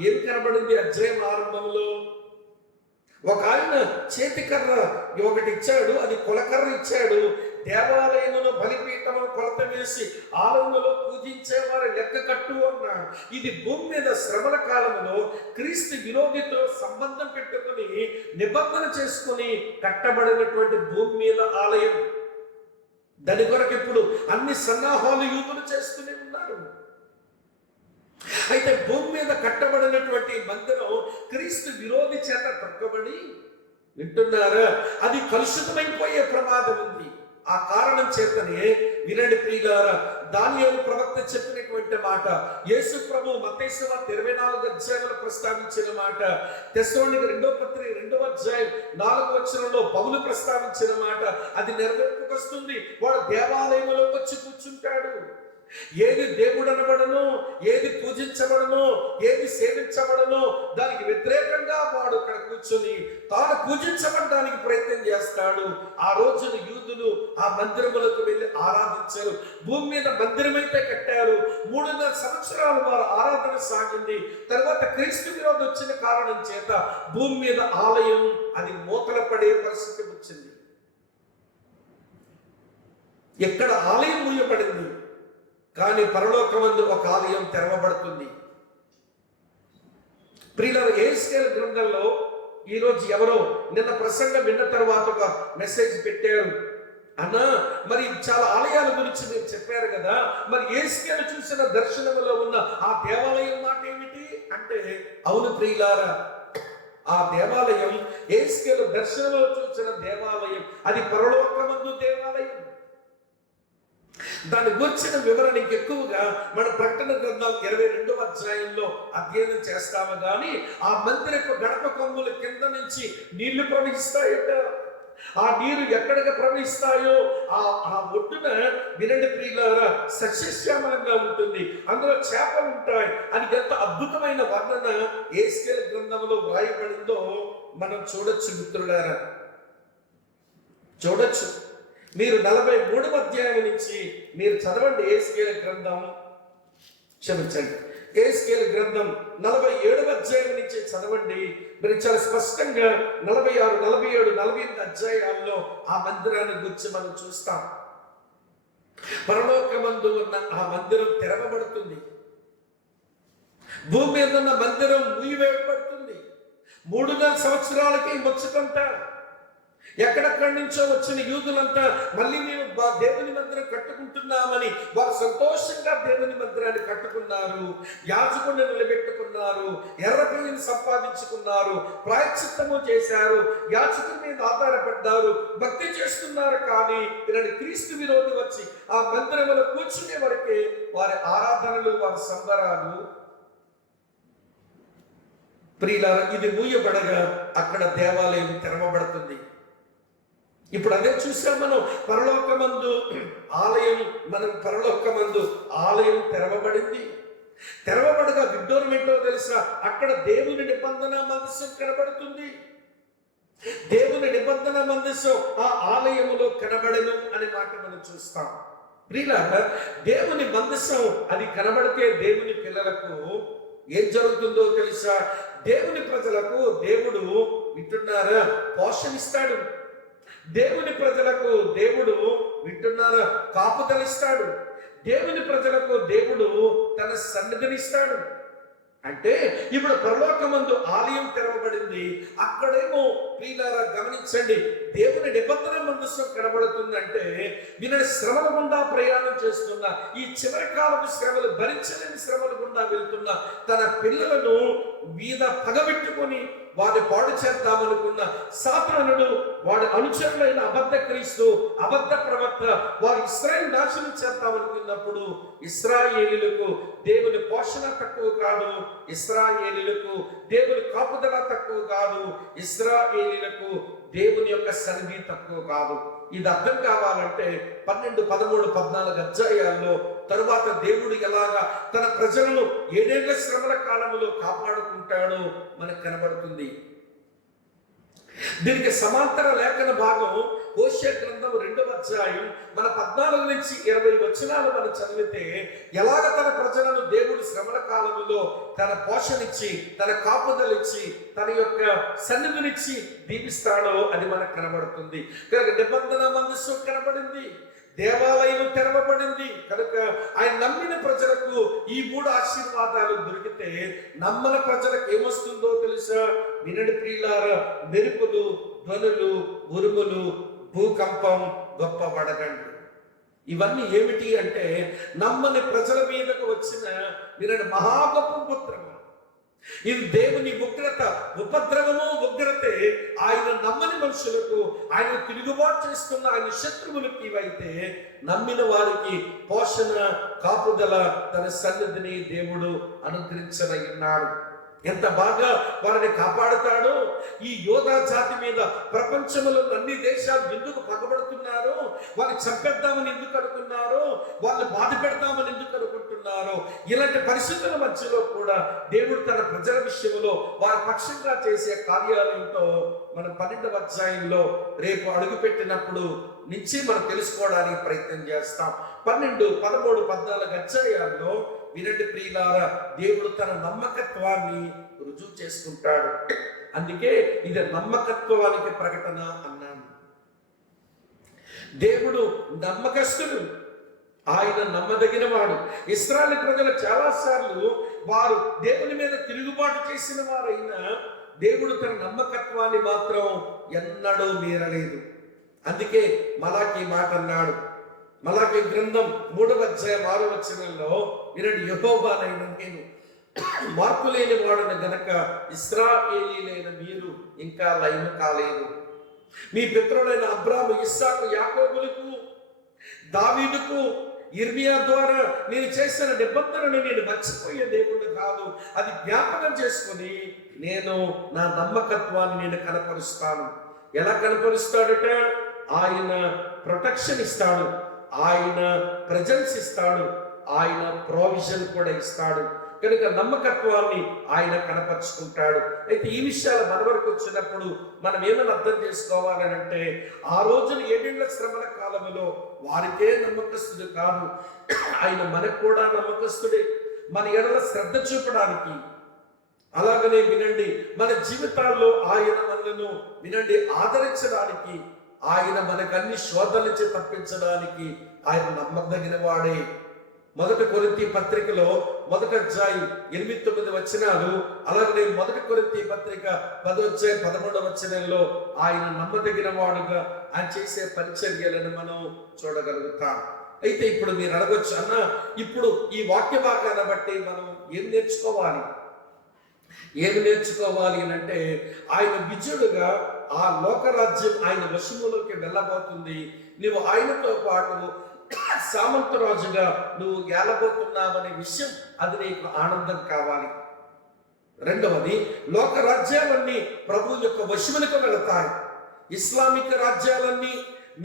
ఏం కనబడింది? అధ్యాయం ఆరంభంలో ఒక ఆయన చేతికర్ర ఒకటి ఇచ్చాడు, అది కొలకర్ర ఇచ్చాడు. దేవాలయమును బలిపీఠమును కొలత వేసి ఆలయంలో పూజించేవారు లెక్క కట్టు అన్నాడు. ఇది భూమి మీద శ్రమల కాలంలో క్రీస్తు విరోధితో సంబంధం పెట్టుకుని నిబంధన చేసుకుని కట్టబడినటువంటి భూమి మీద ఆలయం. దాని కొరకు ఇప్పుడు అన్ని సన్నాహాలు యూదులు చేస్తూనే ఉన్నారు. అయితే భూమి మీద కట్టబడినటువంటి మందిరం క్రీస్తు విరోధి చేత తొక్కబడి, వింటున్నారా, అది కలుషితమైపోయే ప్రమాదం ఉంది. ఆ కారణం చేతనే వినండి ప్రియులారా, దానియేలు ప్రవక్త చెప్పినటువంటి మాట, యేసు ప్రభు మత్తయి సువార్త 24వ అధ్యాయంలో ప్రస్తావించిన మాట, తెస్సలోనికీయులకు 2వ పత్రిక 2వ అధ్యాయం 4వ వచనంలో పౌలు ప్రస్తావించిన మాట, అది నెరవేర్పుకొస్తుంది. వాడు దేవాలయంలో వచ్చి కూర్చుంటాడు. ఏది దేవుడు అనబడను, ఏది పూజించబడను, ఏది సేవించబడను, దానికి వ్యతిరేకంగా వాడు అక్కడ కూర్చొని తాను పూజించబడడానికి ప్రయత్నం చేస్తాడు. ఆ రోజున యూదులు ఆ మందిరములకు వెళ్ళి ఆరాధించారు. భూమి మీద మందిరమైతే కట్టారు. 3.5 సంవత్సరాలు వారు ఆరాధన సాగింది. తర్వాత క్రీస్తు విరోధం వచ్చిన కారణం చేత భూమి మీద ఆలయం అది మూతల పడే పరిస్థితి వచ్చింది. ఎక్కడ ఆలయం మూయబడింది, కానీ పరలోకమందు ఒక ఆలయం తెరవబడుతుంది. ప్రియులారా, యెహెజ్కేలు గ్రంథంలో ఈరోజు ఎవరో నిన్న ప్రసంగం విన్న తర్వాత ఒక మెసేజ్ పెట్టారు. అన్నా, మరి చాలా ఆలయాల గురించి మీరు చెప్పారు కదా, మరి యెహెజ్కేలు చూసిన దర్శనములో ఉన్న ఆ దేవాలయం మాట ఏమిటి అంటే, అవును ప్రియులారా, ఆ దేవాలయం యెహెజ్కేలు దర్శనంలో చూసిన దేవాలయం అది పరలోకమందు దేవాలయం. దాని గురించిన వివరణ ఎక్కువగా మన ప్రకటన గ్రంథం 22వ అధ్యాయంలో అధ్యయనం చేస్తాము. కానీ ఆ మందిరపు గడప కొమ్ముల కింద నుంచి నీళ్లు ప్రవహిస్తాయట. ఆ నీరు ఎక్కడికి ప్రవహిస్తాయో ఆ ఒడ్డున వినండి ప్రియులారా, సస్యశ్యామలంగా ఉంటుంది, అందులో చేపలు ఉంటాయి అని ఎంత అద్భుతమైన వర్ణన యెహెజ్కేలు గ్రంథంలో వ్రాయబడిందో మనం చూడొచ్చు మిత్రులారా, చూడొచ్చు. మీరు 43వ అధ్యాయం నుంచి మీరు చదవండి. యెహెజ్కేలు గ్రంథం, క్షమించండి, యెహెజ్కేలు గ్రంథం 47వ అధ్యాయం నుంచి చదవండి. మీరు చాలా స్పష్టంగా 46, 47, 48 అధ్యాయాల్లో ఆ మందిరాన్ని గురించి మనం చూస్తాం. పరలోకమందు ఉన్న ఆ మందిరం తెరవబడుతుంది. భూమి మీద ఉన్న మందిరం మూయవేయబడుతుంది. 3.5 సంవత్సరాలకి ముచ్చటంతా ఎక్కడెక్కడి నుంచో వచ్చిన యూదులంతా మళ్ళీ మేము దేవుని మందిరం కట్టుకుంటున్నామని వారు సంతోషంగా దేవుని మందిరాన్ని కట్టుకున్నారు. యాజకుడిని నిలబెట్టుకున్నారు, ఎర్రపల్లిని సంపాదించుకున్నారు, ప్రాయశ్చిత్తము చేశారు, యాజకుడి మీద ఆధారపడ్డారు, భక్తి చేస్తున్నారు. కానీ ఇలాంటి క్రీస్తు విరోధి వచ్చి ఆ మందిరంలో కూర్చునే వరకే వారి ఆరాధనలు, వారి సంబరాలు. ప్రియులారా, ఇది మూయబడగా అక్కడ దేవాలయం తెరవబడుతుంది. ఇప్పుడు అదే చూసాం మనం. పరలోకమందు ఆలయం తెరవబడింది. తెరవబడగా విడ్డూరం ఏంటో తెలుసా, అక్కడ దేవుని నిబంధన మందసం కనబడుతుంది. దేవుని నిబంధన మందసం ఆ ఆలయములో కనబడను అనే మాట మనం చూస్తాం. ప్రియులారా, దేవుని మందసం అది కనబడితే దేవుని పిల్లలకు ఏం జరుగుతుందో తెలుసా, దేవుని ప్రజలకు దేవుడు వింటున్నారా పోషణిస్తాడు. దేవుని ప్రజలకు దేవుడు వింటున్నారా కాపుదలిస్తాడు. దేవుని ప్రజలకు దేవుడు తన సన్నిధినిస్తాడు. అంటే ఇప్పుడు పరలోకమందు ఆలయం తెరవబడింది. అక్కడేమో ప్రియులారా గమనించండి, దేవుని నిబంధన మందసం కనబడుతుందంటే వీళ్ళని శ్రమల గుండా ప్రయాణం చేస్తున్న, ఈ చివరి కాలపు శ్రమలు భరించలేని శ్రమల గుండా వెళ్తున్న తన పిల్లలను మీద పగబెట్టుకొని వారిని పాడు చేద్దామనుకున్న సాతానుడు, వాడి అనుచరులైన అబద్ధ క్రీస్తు, అబద్ధ ప్రవక్త, వారు ఇశ్రాయేలు నాశనం చేద్దామనుకున్నప్పుడు ఇశ్రాయేలీయులకు దేవుని పోషణ తక్కువ కాదు, ఇశ్రాయేలీయులకు దేవుని కాపుదల తక్కువ కాదు, ఇశ్రాయేలీయులకు దేవుని యొక్క సన్నిధి తక్కువ కాదు. ఇది అర్థం కావాలంటే 12, 13, 14 అధ్యాయాల్లో తరువాత దేవుడు ఎలాగా తన ప్రజలను 7 ఏళ్ల శ్రమల కాలంలో కాపాడుకుంటాడో మనకు కనబడుతుంది. దీనికి సమాంతర లేఖన భాగం హోషేయ గ్రంథం 2వ అధ్యాయం మన 14 నుంచి 20 వచనాలు మనం చదివితే ఎలాగ తన ప్రజలను దేవుడు శ్రమల కాలంలో తన పోషణిచ్చి, తన కాపుదలిచ్చి, తన యొక్క సన్నిధినిచ్చి దీపిస్తాడో అది మనకు కనబడుతుంది. కనుక నిబంధన మందసం కనబడింది, దేవాలయం తెరవబడింది. కనుక ఆయన నమ్మిన ప్రజలకు ఈ 3 ఆశీర్వాదాలు దొరికితే నమ్మన ప్రజలకు ఏమొస్తుందో తెలుసా? వినడి ప్రియులారా, మెరుపులు, ధ్వనులు, ఉరుములు, భూకంపం, గొప్ప వడగండ్లు. ఇవన్నీ ఏమిటి అంటే నమ్మని ప్రజల మీదకు వచ్చిన వినడి మహా గొప్ప ఉపద్రవం. ఇది దేవుని ఉగ్రత, ఉపద్రవము ఉగ్రతే ఆయన నమ్మని మనుషులకు, ఆయన తిరుగుబాటు చేస్తున్న ఆయన శత్రువులకు ఇవైతే నమ్మిన వారికి పోషణ, కాపుదల, తన సన్నిధిని దేవుడు అనుగ్రహించనన్నాడు. ఎంత బాగా వారిని కాపాడుతాడో. ఈ యోధా జాతి మీద ప్రపంచంలో అన్ని దేశాలు ఎందుకు పగబడుతున్నారో, వాళ్ళని చంపేద్దామని ఎందుకు అనుకున్నారో, వాళ్ళని బాధ పెడతామని ఎందుకు అనుకుంటున్నారో, ఇలాంటి పరిస్థితుల మధ్యలో కూడా దేవుడు తన ప్రజల విషయంలో వారి పక్షంగా చేసే కార్యాలయంతో మనం 12వ అధ్యాయంలో రేపు అడుగు పెట్టినప్పుడు నుంచి మనం తెలుసుకోవడానికి ప్రయత్నం చేస్తాం. 12, 13, 14 అధ్యాయాల్లో వినండి ప్రియులారా, దేవుడు తన నమ్మకత్వాన్ని రుజువు చేసుకుంటాడు. అందుకే ఇది నమ్మకత్వానికి ప్రకటన అన్నాను. దేవుడు నమ్మకస్తుడు, ఆయన నమ్మదగిన వాడు. ఇశ్రాయేలు ప్రజలు చాలాసార్లు వారు దేవుని మీద తిరుగుబాటు చేసిన వారైనా దేవుడు తన నమ్మకత్వాన్ని మాత్రం ఎన్నడూ మీరలేదు. అందుకే మలాకీ మాట అన్నాడు. మలాకీ గ్రంథం 3వ అధ్యాయం 6వ వచనంలో వినండి, యెహోవానైన నేను మార్పు లేని వాడును గనక ఇశ్రాయేలీలైన మీరు ఇంకా లయం కాలేదు. మీ పితరులైన అబ్రాహాము, ఇస్సాకు, యాకోబులకు, దావీదుకు, ఇర్మియా ద్వారా నేను చేసిన నిబంధనను నేను మర్చిపోయే దేవుడు కాదు. అది జ్ఞాపకం చేసుకుని నేను నా నమ్మకత్వాన్ని నేను కనపరుస్తాను. ఎలా కనపరుస్తాడట? ఆయన ప్రొటెక్షన్ ఇస్తాడు, ఆయన ప్రజెన్స్ ఇస్తాడు, ఆయన ప్రొవిజన్ కూడా ఇస్తాడు. కనుక నమ్మకత్వాన్ని ఆయన కనపరుచుకుంటాడు. అయితే ఈ విషయాలు మన వరకు వచ్చినప్పుడు మనం ఏమని అర్థం చేసుకోవాలని అంటే, ఆ రోజున 7 ఏళ్ల శ్రమల కాలంలో వారికే నమ్మకస్తుడు కాదు, ఆయన మనకు కూడా నమ్మకస్తుడే. మన ఎడల శ్రద్ధ చూపడానికి, అలాగనే వినండి మన జీవితాల్లో ఆయన మనలను వినండి ఆదరించడానికి, ఆయన మనకు అన్ని శోధనల నుంచి తప్పించడానికి ఆయన నమ్మదగిన వాడే. 1 కొరింథీ పత్రికలో 1వ అధ్యాయం 8-9 వచనాలు, అలాగే 1 కొరింథీ పత్రిక 10వ అధ్యాయం 11వ వచనంలో ఆయన నమ్మదగిన వాడుగా ఆయన చేసే పరిచర్యలను మనం చూడగలుగుతాం. అయితే ఇప్పుడు మీరు అడగొచ్చు, అన్న ఇప్పుడు ఈ వాక్య భాగాన్ని బట్టి మనం ఏం నేర్చుకోవాలి? ఏమి నేర్చుకోవాలి అని అంటే, ఆయన విజయుడుగా ఆ లోకరాజ్యం ఆయన వశములోకి వెళ్ళబోతుంది. నువ్వు ఆయనతో పాటు సామంతరాజుగా నువ్వు ఏలబోతున్నావనే విషయం, అది నీకు ఆనందం కావాలి. రెండవది, లోక రాజ్యాలన్నీ ప్రభు యొక్క వశములకు వెళతాయి. ఇస్లామిక్ రాజ్యాలన్నీ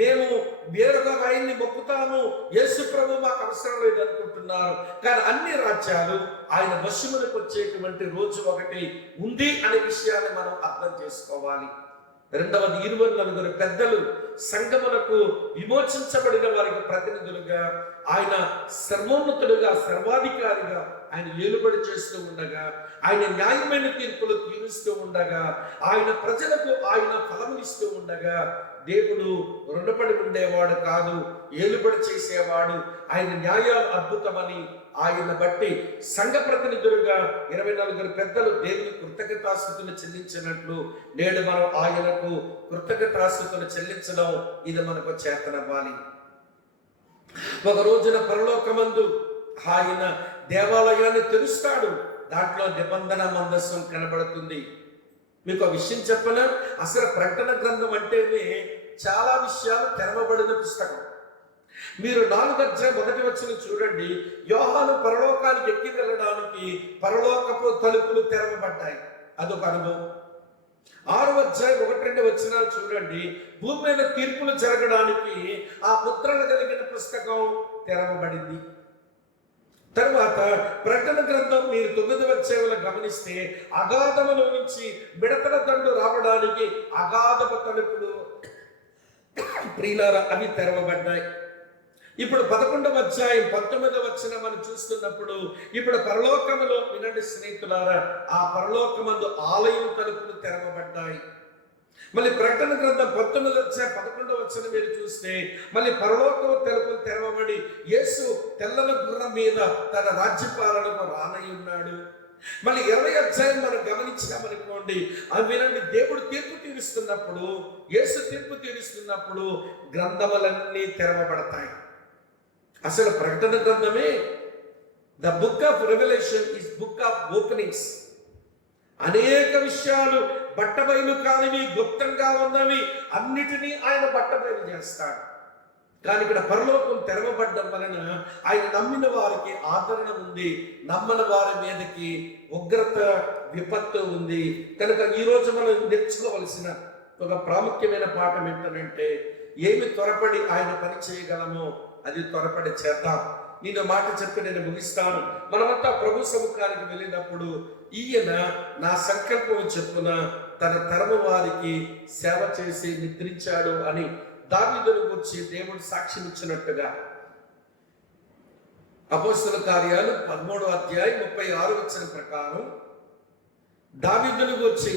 మేము వేరుగా ఆయన్ని మొక్కుతాము, యేసు ప్రభు మాకు అవసరం లేదు అనుకుంటున్నారు. కానీ అన్ని రాజ్యాలు ఆయన వశములకు వచ్చేటువంటి రోజు ఒకటి ఉంది అనే విషయాన్ని మనం అర్థం చేసుకోవాలి. రెండవది, 24 పెద్దలు సంఘములకు విమోచించబడిన వారికి ప్రతినిధులుగా ఆయన సర్వోన్నతుడుగా, సర్వాధికారిగా ఆయన ఏలుబడి చేస్తూ ఉండగా, ఆయన న్యాయమైన తీర్పులు తీరుస్తూ ఉండగా, ఆయన ప్రజలకు ఆయన ఫలమునిస్తూ ఉండగా, దేవుడు రుణపడి ఉండేవాడు కాదు, ఏలుబడి చేసేవాడు. ఆయన న్యాయాలు అద్భుతమని ఆయన బట్టి సంఘ ప్రతినిధులుగా 24 పెద్దలు దేవుని కృతజ్ఞతాస్తుతులు చెల్లించినట్లు నేడు మనం ఆయనకు కృతజ్ఞతాస్తుతులు చెల్లించడం ఇది మనకు చేతనవ్వాలి. ఒక రోజున పరలోకమందు ఆయన దేవాలయాన్ని తెరుస్తాడు. దాంట్లో నిబంధన మందస్సం కనబడుతుంది. మీకు ఒక విషయం చెప్పనా? అసలు ప్రకటన గ్రంథం అంటేనే చాలా విషయాలు తెరవబడిన పుస్తకం. మీరు 4వ అధ్యాయం 1వ వచనం చూడండి. యోహాను పరలోకానికి ఎక్కి వెళ్ళడానికి పరలోకపు తలుపులు తెరవబడ్డాయి, అదొక అనుభవం. 6వ అధ్యాయం 1-2 వచనాలు చూడండి. భూమి మీద తీర్పులు జరగడానికి ఆ ముద్రలు కలిగిన పుస్తకం తెరవబడింది. తర్వాత ప్రకటన గ్రంథం మీరు 9వ అధ్యాయంలో గమనిస్తే అగాధములో నుంచి మిడతల దండు రావడానికి అగాధపు తలుపులు ప్రియులారా అవి తెరవబడ్డాయి. ఇప్పుడు 11వ అధ్యాయం 19వ వచనం మనం చూస్తున్నప్పుడు ఇప్పుడు పరలోకములో వినండి స్నేహితులారా, ఆ పరలోకమందు ఆలయం తలుపులు తెరవబడ్డాయి. మళ్ళీ ప్రకటన గ్రంథం 19వ అధ్యాయం 11వ వచనం మీరు చూస్తే మళ్ళీ పరలోకము తలుపులు తెరవబడి యేసు తెల్లని గుర్రం మీద తన రాజ్యపాలనకు రానయ్యున్నాడు. మళ్ళీ 20వ అధ్యాయం మనం గమనించామనుకోండి, అది వినండి, దేవుడు తీర్పు తీరుస్తున్నప్పుడు, యేసు తీర్పు తీరుస్తున్నప్పుడు గ్రంథములన్నీ తెరవబడతాయి. అసలు ప్రకటన గ్రంథమే the book of revolution is book of openings. అనేక విషయాలు బట్టబయలు కానివి, గుప్తంగా ఉన్నవి అన్నిటినీ ఆయన బట్టబయలు చేస్తాడు. కానీ ఇక్కడ పరలోకం తెరవబడ్డం వలన ఆయన నమ్మిన వారికి ఆదరణ ఉంది, నమ్మని వారి మీదకి ఉగ్రత విపత్తు ఉంది. కనుక ఈరోజు మనం నేర్చుకోవలసిన ఒక ప్రాముఖ్యమైన పాఠం ఏంటంటే, ఏమి త్వరపడి ఆయన పని చేయగలమో అది త్వరపడి చేద్దాం. నేను మాట చెప్పి నేను ముగిస్తాను. మనమంతా ప్రభు సముఖానికి వెళ్ళినప్పుడు ఈయన నా సంకల్పం చెప్పున తన తరము వారికి సేవ చేసి నిద్రించాడు అని దావీదును గురించి దేవుడు సాక్ష్యం ఇచ్చినట్టుగా అపోస్తలుల కార్యాలు 13వ అధ్యాయం 36వ వచనం ప్రకారం దావీదును గురించి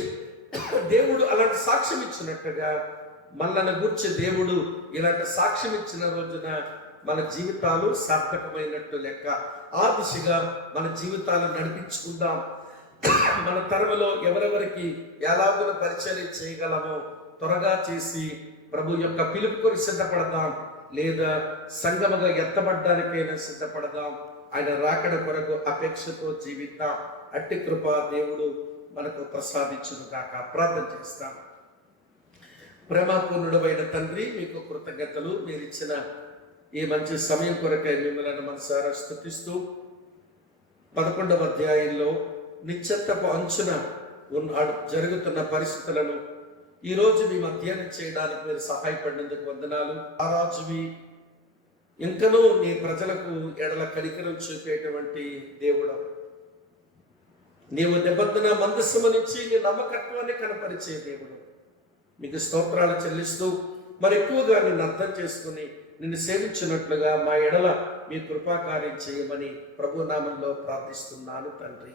దేవుడు అలాంటి సాక్ష్యం ఇచ్చినట్టుగా మనల్ని గురించి దేవుడు ఇలాంటి సాక్ష్యం ఇచ్చిన రోజున మన జీవితాలు సార్థకమైనట్టు లెక్క. ఆ దిశగా మన జీవితాలను నడిపించుకుందాం. మన తరములో ఎవరెవరికి ఎలాగో పరిచయం చేయగలమో త్వరగా చేసి ప్రభు యొక్క పిలుపు కొరకు సిద్ధపడదాం. లేదా సంగమగా ఎత్తబడ్డానికైనా సిద్ధపడదాం. ఆయన రాకడ కొరకు అపేక్షతో జీవిద్దాం. అట్టి కృప దేవుడు మనకు ప్రసాదించును కాక. ప్రార్థన చేస్తాం. ప్రేమపూర్ణుడైన తండ్రి, మీకు కృతజ్ఞతలు. మీరు ఇచ్చిన ఈ మంచి సమయం కొరకై మిమ్మల్ని మనసారా స్తుతిస్తూ 11వ అధ్యాయంలో నిశ్చత్తపు అంచున జరుగుతున్న పరిస్థితులను ఈరోజు మేము అధ్యయనం చేయడానికి మీరు సహాయపడినందుకు వందనాలు. ఆ రాజువి ఇంకనూ నీ ప్రజలకు ఎడల కనికరం చూపేటువంటి దేవుడు, నీవు నిబంధన మందస్సము నుంచి నీ నమ్మకత్వాన్ని కనపరిచే దేవుడు, మీకు స్తోత్రాలు చెల్లిస్తూ మరి ఎక్కువగా నిన్ను అర్థం చేసుకుని నిన్ను సేవించినట్లుగా మా ఎడల మీ కృపాకార్యం చేయమని ప్రభు నామంలో ప్రార్థిస్తున్నాను తండ్రి.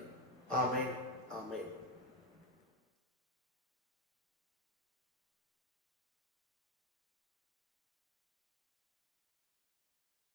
ఆమేన్, ఆమేన్.